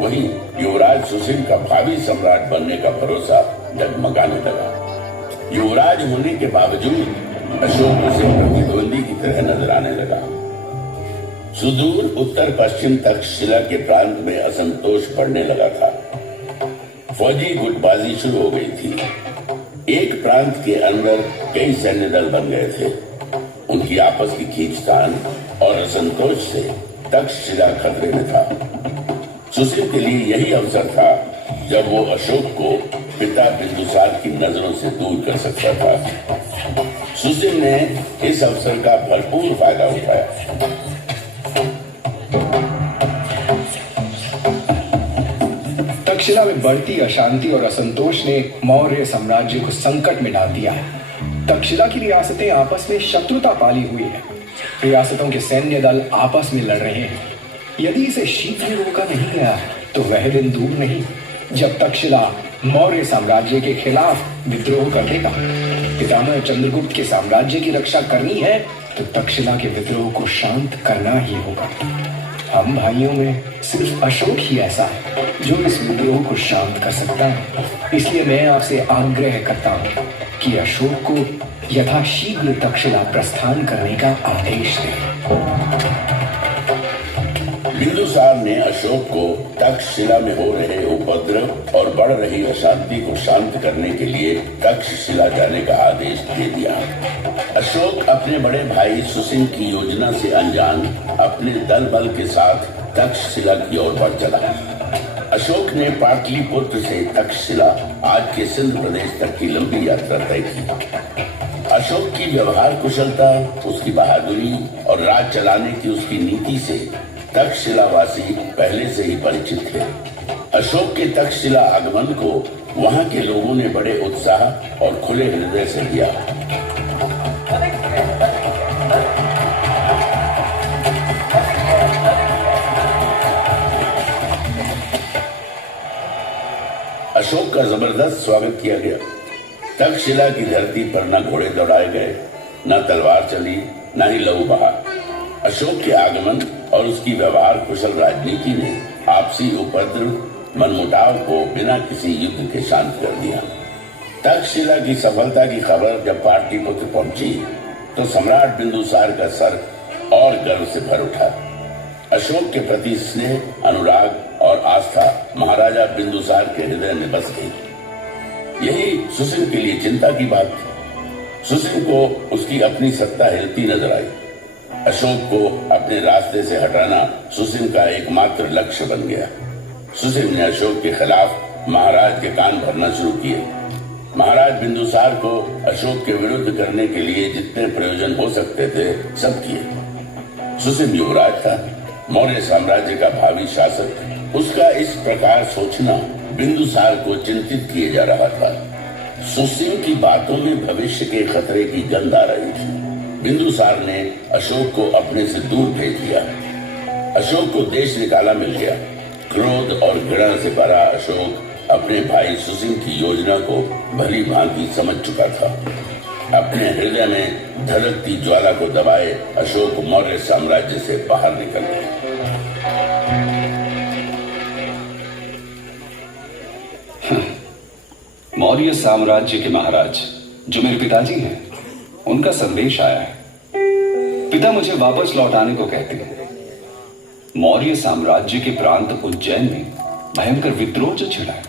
वहीं युवराज सुसीम का भावी सम्राट बनने का भरोसा डगमगाने लगा। युवराज होने के बावजूद अशोक उसे प्रतिद्वंदी की तरह नजर आने लगा। सुदूर उत्तर पश्चिम तक्षशिला के प्रांत में असंतोष बढ़ने लगा था। फौजी गुटबाजी शुरू हो गई थी। एक प्रांत के अंदर कई सैन्य दल बन गए थे। उनकी आपस की खींचतान और असंतोष से तक्षशिला खतरे में था। सुसीम के लिए यही अवसर था जब वो अशोक को पिता बिंदुसार की नजरों से दूर कर सकता था। सुसीम ने इस अवसर का भरपूर फायदा उठाया। तक्षशिला में बढ़ती अशांति और असंतोष ने मौर्य साम्राज्य को संकट में डाल दिया है। तक्षशिला की रियासतें आपस में शत्रुता पाली हुई है। रियासतों के सैन्य दल आपस में लड़ रहे हैं। यदि इसे शीघ्र रोका नहीं गया तो वह दिन दूर नहीं जब तक्षशिला मौर्य साम्राज्य के खिलाफ विद्रोह कर देगा। पितामह चंद्रगुप्त के साम्राज्य की रक्षा करनी है तो तक्षशिला के विद्रोह को शांत करना ही होगा। हम भाइयों में सिर्फ अशोक ही ऐसा है जो इस विद्रोह को शांत कर सकता है। इसलिए मैं आपसे आग्रह करता हूँ कि अशोक को यथाशीघ्र तक्षशिला प्रस्थान करने का आदेश दें। बिंदुसार ने अशोक को तक्षशिला में हो रहे उपद्रव और बढ़ रही अशांति को शांत करने के लिए तक्षशिला जाने का आदेश दे दिया। अशोक अपने बड़े भाई सुसीम की योजना से अनजान अपने दल बल के साथ तक्षशिला की ओर बढ़ चला। अशोक ने पाटलिपुत्र से तक्षशिला आज के सिंध प्रदेश तक की लंबी यात्रा तय की। अशोक की व्यवहार कुशलता, उसकी बहादुरी और राज चलाने की उसकी नीति से तक्षशिलावासी पहले से ही परिचित थे। अशोक के तक्षशिला आगमन को वहां के लोगों ने बड़े उत्साह और खुले हृदय से लिया। अशोक का जबरदस्त स्वागत किया गया। तक्षशिला की धरती पर न घोड़े दौड़ाए गए, न तलवार चली, न ही लहू बहा। अशोक के आगमन और उसकी व्यवहार कुशल राजनीति ने आपसी उपद्रव मनमुटाव को बिना किसी युद्ध के शांत कर दिया। तक्षशिला की सफलता की खबर जब पाटलिपुत्र पहुंची तो सम्राट बिंदुसार का सर और गर्व से भर उठा। अशोक के प्रति स्नेह, अनुराग और आस्था महाराजा बिंदुसार के हृदय में बस गई। यही सुसीम के लिए चिंता की बात थी। सुसीम को उसकी अपनी सत्ता हिलती नजर आई। अशोक को अपने रास्ते से हटाना सुसीम का एकमात्र लक्ष्य बन गया। सुसीम ने अशोक के खिलाफ महाराज के कान भरना शुरू किए। महाराज बिंदुसार को अशोक के विरुद्ध करने के लिए जितने प्रयोजन हो सकते थे सब किए। सुसीम युवराज था, मौर्य साम्राज्य का भावी शासक। उसका इस प्रकार सोचना बिंदुसार को चिंतित किए जा रहा था। सुसीम की बातों में भविष्य के खतरे की गंध आ रही थी। बिंदुसार ने अशोक को अपने से दूर भेज दिया। अशोक को देश निकाला मिल गया। क्रोध और घृणा से भरा अशोक अपने भाई सुसीम की योजना को भली भांति समझ चुका था। अपने हृदय में धड़कती ज्वाला को दबाए अशोक मौर्य साम्राज्य से बाहर निकल गया। मौर्य साम्राज्य के महाराज जो मेरे पिताजी हैं, उनका संदेश आया है। पिता मुझे वापस लौटाने को कहते हैं। मौर्य साम्राज्य के प्रांत उज्जैन में भयंकर विद्रोह जो छिड़ा है।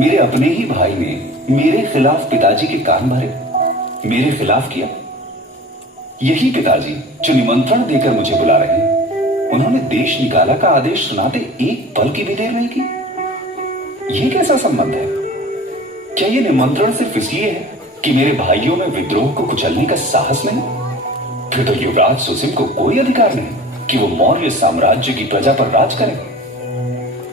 मेरे अपने ही भाई ने मेरे खिलाफ पिताजी के कान भरे, मेरे खिलाफ किया। यही पिताजी जो निमंत्रण देकर मुझे बुला रहे हैं, उन्होंने देश निकाला का आदेश सुनाते एक पल की भी देर नहीं की। यह कैसा संबंध है? क्या यह निमंत्रण सिर्फ इसलिए है कि मेरे भाइयों में विद्रोह को कुचलने का साहस नहीं? फिर तो युवराज सुसीम को कोई अधिकार नहीं कि वो मौर्य साम्राज्य की प्रजा पर राज करे।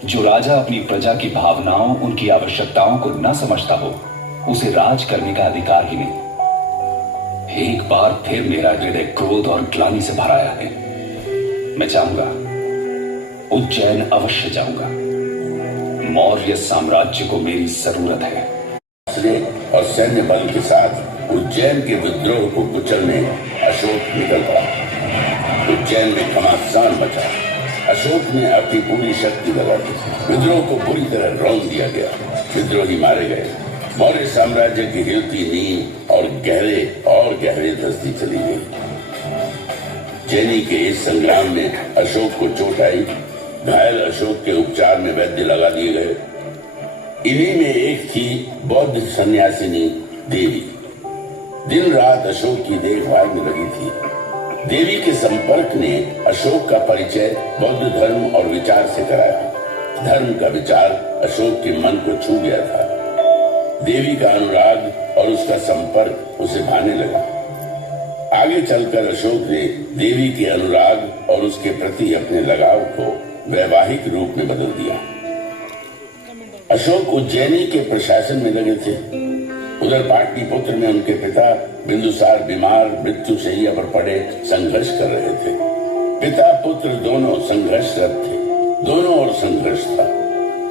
जो राजा अपनी प्रजा की भावनाओं, उनकी आवश्यकताओं को न समझता हो, उसे राज करने का अधिकार ही नहीं। एक बार फिर मेरा हृदय क्रोध और ग्लानि से भर आया है। मैं जाऊंगा, उज्जैन अवश्य जाऊंगा। मौर्य साम्राज्य को मेरी जरूरत है। और सैन्य बल के साथ उज्जैन के विद्रोह को कुचलने अशोक निकल पड़ा। उज्जैन में घमासान मचा। अशोक ने अपनी पूरी शक्ति लगा दी। विद्रोह को बुरी तरह रौंद दिया गया। विद्रोही मारे गए। मौर्य साम्राज्य की हिलती नींव और गहरे धसती चली गई। जैनी के इस संग्राम में अशोक को चोट आई। घायल अशोक के उपचार में वैद्य लगा दिए गए। इन्हीं में एक थी बौद्ध सन्यासिनी देवी। दिन रात अशोक की देखभाल में लगी थी। देवी के संपर्क ने अशोक का परिचय बौद्ध धर्म और विचार से कराया। धर्म का विचार अशोक के मन को छू गया था। देवी का अनुराग और उसका संपर्क उसे भाने लगा। आगे चलकर अशोक ने देवी के अनुराग और उसके प्रति अपने लगाव को वैवाहिक रूप में बदल दिया। अशोक उज्जैनी के प्रशासन में लगे थे। उधर पाटलिपुत्र में उनके पिता बिंदुसार बीमार मृत्युशैया पर पड़े संघर्ष कर रहे थे। पिता पुत्र दोनों संघर्षरत थे। दोनों ओर संघर्ष था।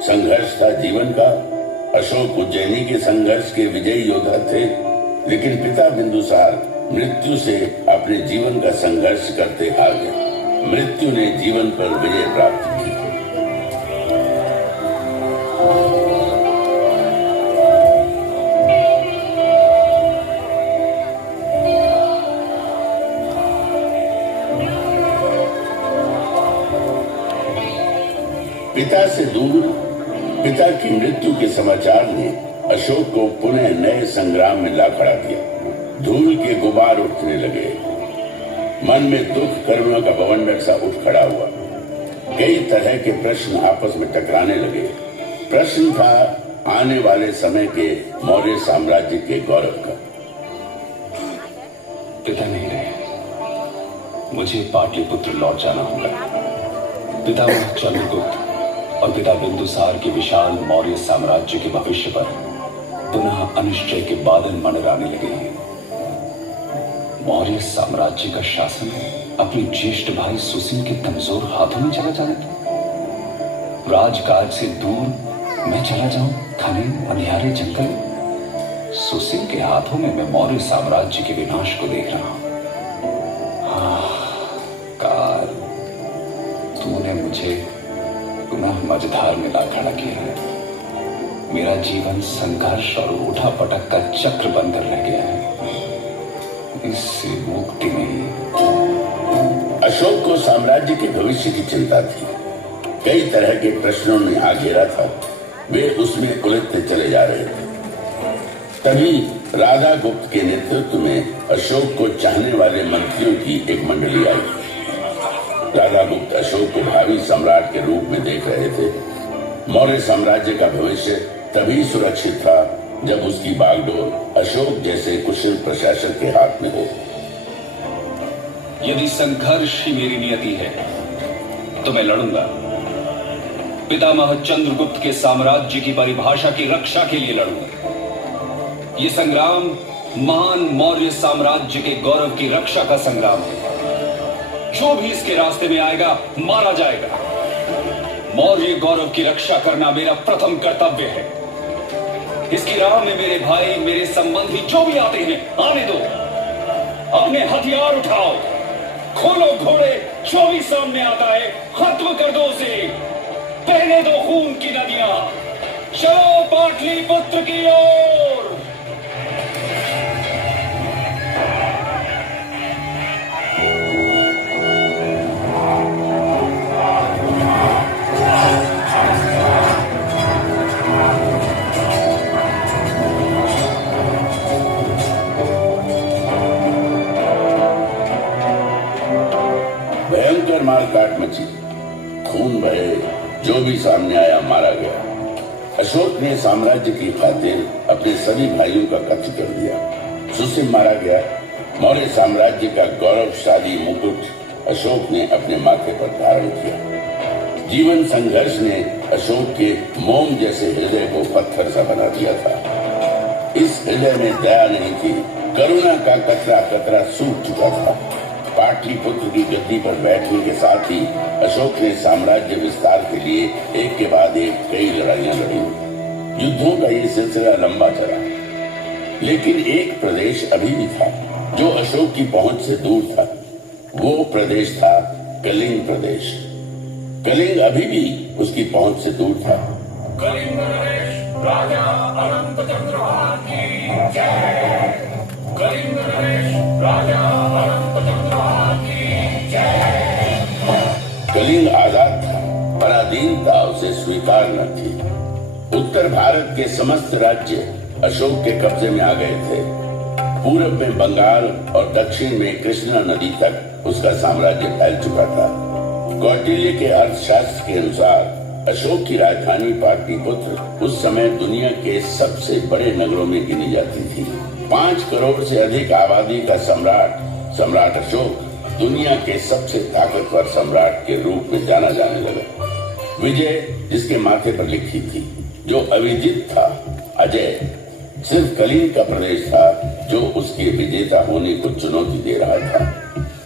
संघर्ष था जीवन का। अशोक उज्जैनी के संघर्ष के विजयी योद्धा थे, लेकिन पिता बिंदुसार मृत्यु से अपने जीवन का संघर्ष करते हार गए। मृत्यु ने जीवन पर विजय प्राप्त की। पिता से दूर पिता की मृत्यु के समाचार ने अशोक को पुनः नए संग्राम में ला खड़ा किया। धूल के गुबार उठने लगे। मन में दुख कर्मों का बवंडर सा उठ खड़ा हुआ। कई तरह के प्रश्न आपस में टकराने लगे। प्रश्न था आने वाले समय के मौर्य साम्राज्य के गौरव का। पिता नहीं रहे। मुझे पाटलिपुत्र लौट जाना होगा। पिता चंद्रगुप्त और पिता बिंदुसार के विशाल मौर्य साम्राज्य के भविष्य पर पुनः अनिश्चय के बादल मंडराने लगे हैं। मौर्य साम्राज्य का शासन अपने ज्येष्ठ भाई सुसील के कमजोर हाथों में चला जाने दो। राजकाज से दूर मैं चला जाऊं घने अंधियारे जंगल। सुसील के हाथों में मैं मौर्य साम्राज्य के विनाश को देख रहा हूं। काल, तूने मुझे पुनः मझधार में ला खड़ा किया है। मेरा जीवन संघर्ष और उठा पटक का चक्र बनकर रह गया है। इससे मुक्ति नहीं। अशोक को साम्राज्य के भविष्य की चिंता थी। कई तरह के प्रश्नों ने घेरा था। वे उसमें उलझते चले जा रहे थे। तभी राधा गुप्त के नेतृत्व में अशोक को चाहने वाले मंत्रियों की एक मंडली आई। राधा गुप्त अशोक को भावी सम्राट के रूप में देख रहे थे। मौर्य साम्राज्य का भविष्य तभी सुरक्षित था जब उसकी बागडोर अशोक जैसे कुशल प्रशासक के हाथ में हो। यदि संघर्ष ही मेरी नियति है तो मैं लड़ूंगा। पितामह चंद्रगुप्त के साम्राज्य की परिभाषा की रक्षा के लिए लड़ूंगा। ये संग्राम महान मौर्य साम्राज्य के गौरव की रक्षा का संग्राम है। जो भी इसके रास्ते में आएगा मारा जाएगा। मौर्य गौरव की रक्षा करना मेरा प्रथम कर्तव्य है। इसकी राह में मेरे भाई, मेरे संबंधी जो भी आते हैं आने दो। अपने हथियार उठाओ, खोलो घोड़े, जो भी सामने आता है खत्म कर दो उसे। बहने दो खून की नदियां। चलो पाटलिपुत्र की ओर। भयंकर मारकाट मची। खून बहे। जो भी सामने आया मारा गया। अशोक ने साम्राज्य की खातिर अपने सभी भाइयों का कत्ल कर दिया। सुसील मारा गया। मौर्य साम्राज्य का गौरवशाली मुकुट अशोक ने अपने माथे पर धारण किया। जीवन संघर्ष ने अशोक के मोम जैसे हृदय को पत्थर सा बना दिया था। इस हृदय में दया नहीं थी, करुणा का कतरा कतरा सूख चुका था। पाटलिपुत्र की गद्दी पर बैठने के साथ ही अशोक ने साम्राज्य विस्तार के लिए एक के बाद एक कई लड़ाइयां लड़ी। युद्धों का ये सिलसिला लंबा चला, लेकिन एक प्रदेश अभी भी था जो अशोक की पहुंच से दूर था। वो प्रदेश था कलिंग प्रदेश। कलिंग अभी भी उसकी पहुंच से दूर था। कलिंग नरेश राजा अनंत चंद्रभान की जय। कलिंग नरेश राजा अनंत चंद्रभान की जय। कलिंग आजाद था, पराधीनता उसे स्वीकार न थी। उत्तर भारत के समस्त राज्य अशोक के कब्जे में आ गए थे। पूरब में बंगाल और दक्षिण में कृष्णा नदी तक उसका साम्राज्य फैल चुका था। कौटिल्य के अर्थशास्त्र के अनुसार अशोक की राजधानी पाटलिपुत्र उस समय दुनिया के सबसे बड़े नगरों में गिनी जाती थी। 5 करोड़ से अधिक आबादी का सम्राट अशोक दुनिया के सबसे ताकतवर सम्राट के रूप में जाना जाने लगा। विजय जिसके माथे पर लिखी थी, जो अविजित था, अजय सिर्फ कलिंग का प्रदेश था जो उसके विजेता होने को चुनौती दे रहा था।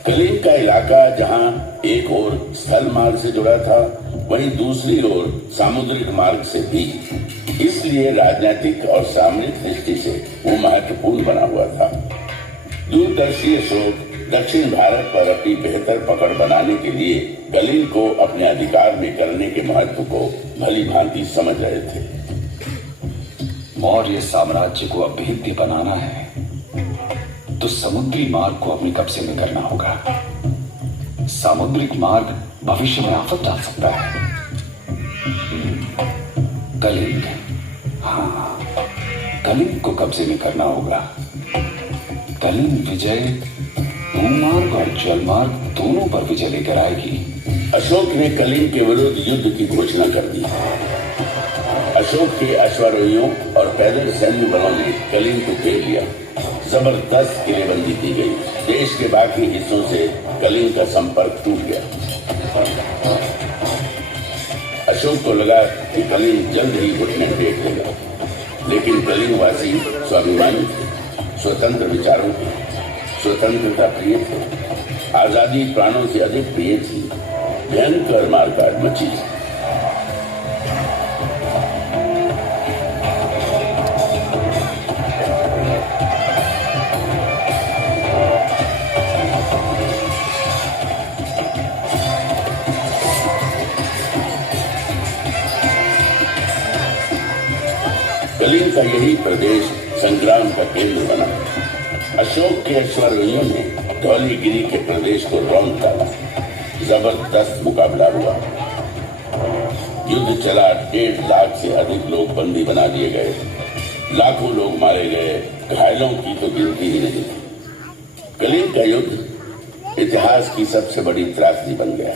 कलिंग का इलाका जहां एक ओर स्थल मार्ग से जुड़ा था, वहीं दूसरी ओर सामुद्रिक मार्ग से भी। इसलिए राजनीतिक और सामरिक दृष्टि से वो महत्वपूर्ण बना हुआ था। दूरदर्शी अशोक दक्षिण भारत पर अपनी बेहतर पकड़ बनाने के लिए कलिंग को अपने अधिकार में करने के महत्व को भली भांति समझ रहे थे। मौर्य साम्राज्य को अभेद्य बनाना है तो समुद्री मार्ग को अपने कब्जे में करना होगा। सामुद्रिक मार्ग भविष्य में आफत डाल सकता है। कलिंग, हाँ, कलिंग को कब्जे में करना होगा। कलिंग विजय भूमार्ग और जलमार्ग दोनों पर विजय लेकर आएगी। अशोक ने कलिंग के विरुद्ध युद्ध की घोषणा कर दी। अशोक के अश्वारोहियों और पैदल सैन्य बलों ने कलिंग को घेर लिया। जबरदस्त किलेबंदी की गई। देश के बाकी हिस्सों से कलिंग का संपर्क टूट गया। अशोक को लगा कि कलिंग जल्द ही घुटने टेक देगा, लेकिन कलिंग वासी स्वाभिमानी थे, स्वतंत्र विचारों के, स्वतंत्रता प्रिय थे। आजादी प्राणों से अधिक प्रिय थी। भयंकर मारकाट मची। कलिंग का यही प्रदेश संग्राम का केंद्र बना। अशोक के अश्वारोहियों ने धौलीगिरी के प्रदेश को रौंद डाला। जबरदस्त मुकाबला हुआ। युद्ध चला। 1.5 लाख से अधिक लोग बंदी बना दिए गए। लाखों लोग मारे गए। घायलों की तो गिनती ही नहीं थी। कलिंग का युद्ध इतिहास की सबसे बड़ी त्रासदी बन गया।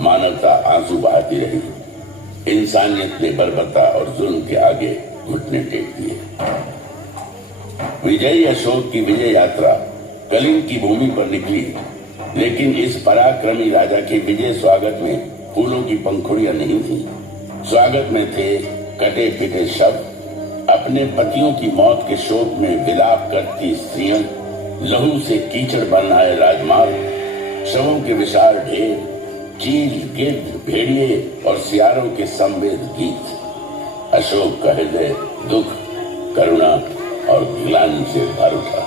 मानवता आंसू बहाती रही। इंसानियत ने बर्बरता और जुल्म के आगे घुटने टेक दिए। विजयी अशोक की विजय यात्रा कलिंग की भूमि पर निकली, लेकिन इस पराक्रमी राजा के विजय स्वागत में फूलों की पंखुड़ियां नहीं थी। स्वागत में थे कटे पिटे शव, अपने पतियों की मौत के शोक में विलाप करती स्त्रियां, लहू से कीचड़ बन आए राजमार्ग, शवों के विशाल ढेर, चील, गिद्ध, भेड़िए और सियारों के संवेद गीत। अशोक का हृदय दुख, करुणा और ग्लानि से भर उठा।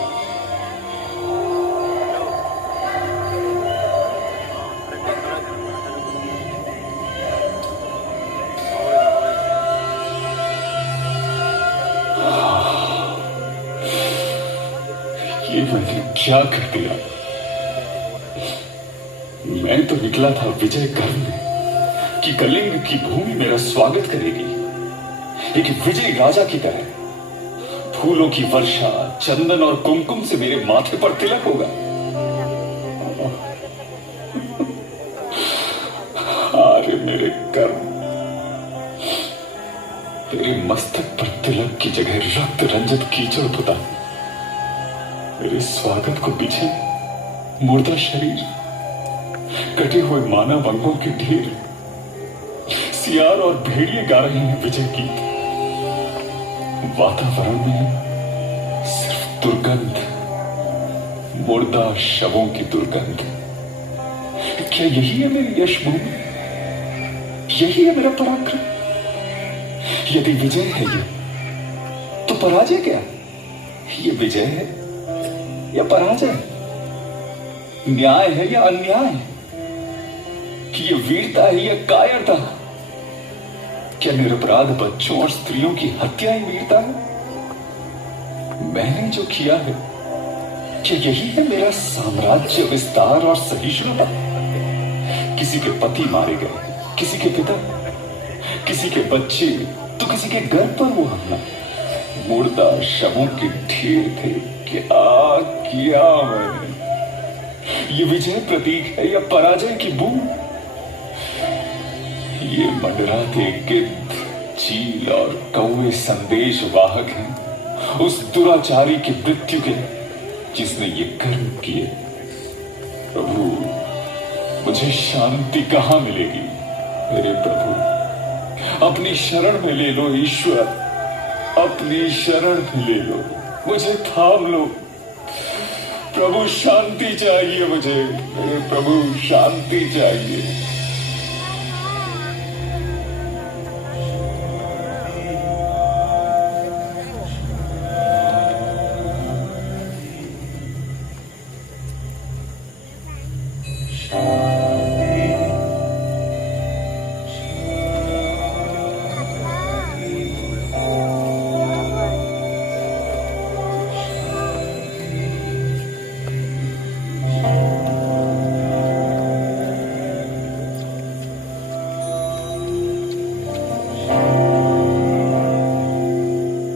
ये मैंने क्या कर दिया? मैं तो निकला था विजय करने कि कलिंग की भूमि मेरा स्वागत करेगी, एक विजयी राजा की तरह। फूलों की वर्षा, चंदन और कुमकुम से मेरे माथे पर तिलक होगा। अरे मेरे कर्म, तेरे मस्तक पर तिलक की जगह रक्त रंजित कीचड़ पुता। मेरे स्वागत को पीछे मुर्दा शरीर, कटे हुए मानव अंगों के ढेर, सियार और भेड़िए गा रहे हैं विजय गीत। वातावरण में सिर्फ दुर्गंध, मुर्दा शवों की दुर्गंध। क्या यही है मेरी यश भूमि? यही है मेरा पराक्रम? यदि विजय है ये, तो पराजय क्या? ये विजय है या पराजय? न्याय है या अन्याय? ये वीरता है या कायरता? क्या निरपराध बच्चों और स्त्रियों की हत्या ही वीरता है? मैंने जो किया है, क्या यही है मेरा साम्राज्य विस्तार और सहिष्णुता? किसी के पति मारे गए, किसी के पिता, किसी के बच्चे, तो किसी के घर पर वो हमला। मुर्दा शवों के ढेर थे। क्या किया मैंने? ये विजय प्रतीक है या पराजय की बूंद? ये मंडराते गिद्ध, चील और कौवे संदेश वाहक हैं उस दुराचारी की मृत्यु के, जिसने ये कर्म किए। प्रभु, मुझे शांति कहां मिलेगी? मेरे प्रभु, अपनी शरण में ले लो ईश्वर, अपनी शरण में ले लो, मुझे थाम लो। प्रभु, शांति चाहिए मुझे, मेरे प्रभु, शांति चाहिए।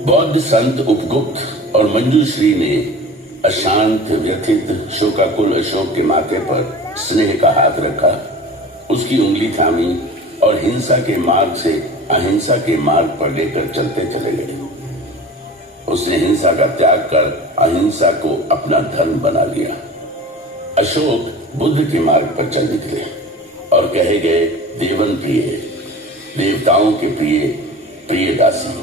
बौद्ध संत उपगुप्त और मंजूश्री ने अशांत, व्यथित, शोकाकुल अशोक के माथे पर स्नेह का हाथ रखा, उसकी उंगली थामी और हिंसा के मार्ग से अहिंसा के मार्ग पर लेकर चलते चले गए। उसने हिंसा का त्याग कर अहिंसा को अपना धर्म बना लिया। अशोक बुद्ध के मार्ग पर चल निकले और कहे गए देवन प्रिय, देवताओं के प्रिय, प्रिय दासी।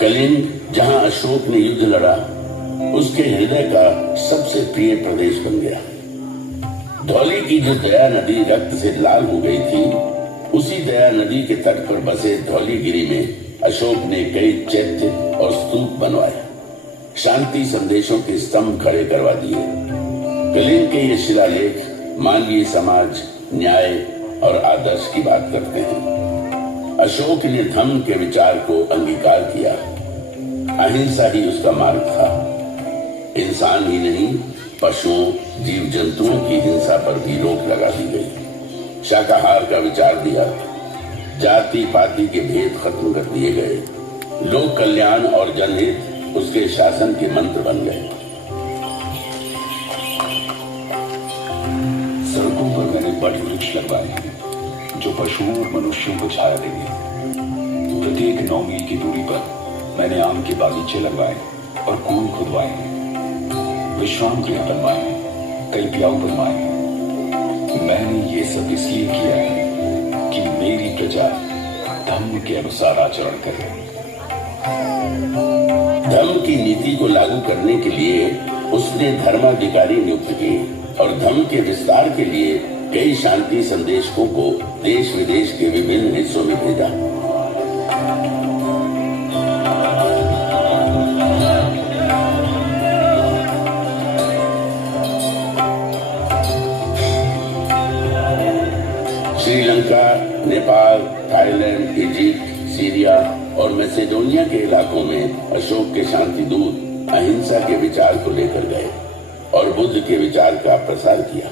कलिंग, जहां अशोक ने युद्ध लड़ा, उसके हृदय का सबसे प्रिय प्रदेश बन गया। धौली की जो दया नदी रक्त से लाल हो गई थी, उसी दया नदी के तट पर बसे धौलीगिरी में अशोक ने कई चैत्य और स्तूप बनवाए, शांति संदेशों के स्तंभ खड़े करवा दिए। कलिंग के ये शिलालेख मानवीय समाज, न्याय और आदर्श की बात करते हैं। अशोक ने धम्म के विचार को अंगीकार किया। अहिंसा ही उसका मार्ग था। इंसान ही नहीं, पशुओं, जीव जंतुओं की हिंसा पर भी रोक लगा दी गई। शाकाहार का विचार दिया। जाति पाति के भेद खत्म कर दिए गए। लोक कल्याण और जनहित उसके शासन के मंत्र बन गए। सड़कों पर मैंने बड़े वृक्ष लगवाए हैं जो पशुओं और मनुष्यों को छाया देंगे। प्रत्येक 9 मील की दूरी पर मैंने आम के बागीचे लगवाए और कुएं खुदवाए हैं, विश्राम गृह बनवाए हैं, कई प्याऊ बनवाए हैं। मैंने ये सब इसलिए किया है कि मेरी प्रजा धम्म के अनुसार आचरण करे। धम्म की नीति को लागू करने के लिए उसने धर्माधिकारी नियुक्त किए और धम्म के विस्तार के लिए कई शांति संदेशकों को देश विदेश के विभिन्न हिस्सों में भेजा। Sri Lanka, Nepal, Thailand, Egypt, Syria और मैसेडोनिया के इलाकों में अशोक के शांति दूत अहिंसा के विचार को लेकर गए और बुद्ध के विचार का प्रसार किया।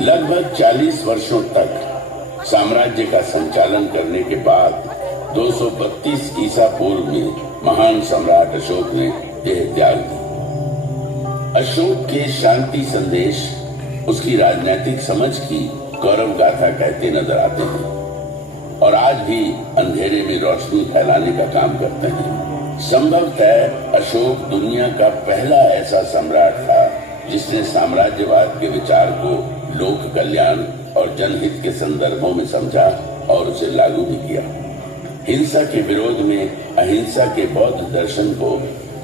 लगभग 40 वर्षों तक साम्राज्य का संचालन करने के बाद 232 ईसा पूर्व में महान सम्राट अशोक ने देह त्याग दी। अशोक के शांति संदेश उसकी राजनीतिक समझ की गौरव गाथा कहते नजर आते हैं और आज भी अंधेरे में रोशनी फैलाने का काम करते हैं। संभवतः अशोक दुनिया का पहला ऐसा सम्राट था जिसने साम्राज्यवाद के विचार को लोक कल्याण और जनहित के संदर्भों में समझा और उसे लागू भी किया। हिंसा के विरोध में अहिंसा के बौद्ध दर्शन को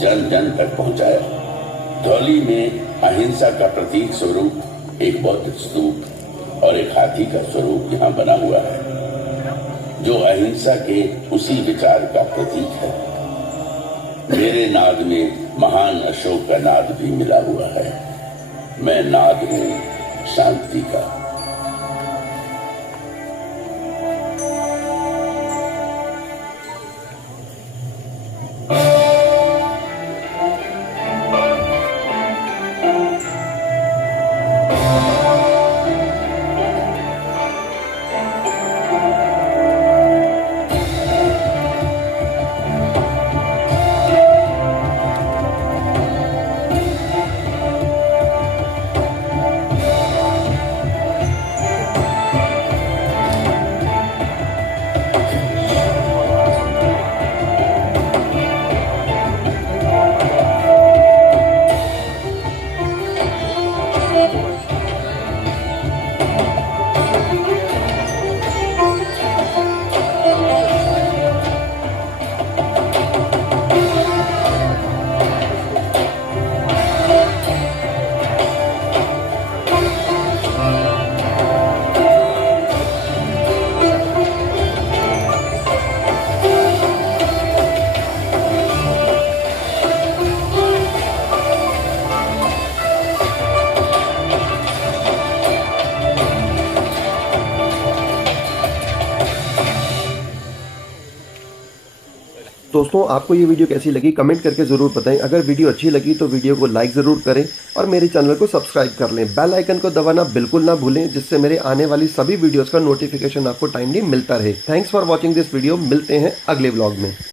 जन जन तक पहुंचाया। धौली में अहिंसा का प्रतीक स्वरूप एक बौद्ध स्तूप और एक हाथी का स्वरूप यहाँ बना हुआ है, जो अहिंसा के उसी विचार का प्रतीक है। मेरे नाद में महान अशोक का नाद भी मिला हुआ है। मैं नाद हूं शांति का। दोस्तों आपको ये वीडियो कैसी लगी कमेंट करके ज़रूर बताएं। अगर वीडियो अच्छी लगी तो वीडियो को लाइक ज़रूर करें और मेरे चैनल को सब्सक्राइब कर लें। बेल आइकन को दबाना बिल्कुल ना भूलें, जिससे मेरे आने वाली सभी वीडियोस का नोटिफिकेशन आपको टाइमली मिलता रहे। Thanks for watching this video. मिलते हैं अगले व्लॉग में।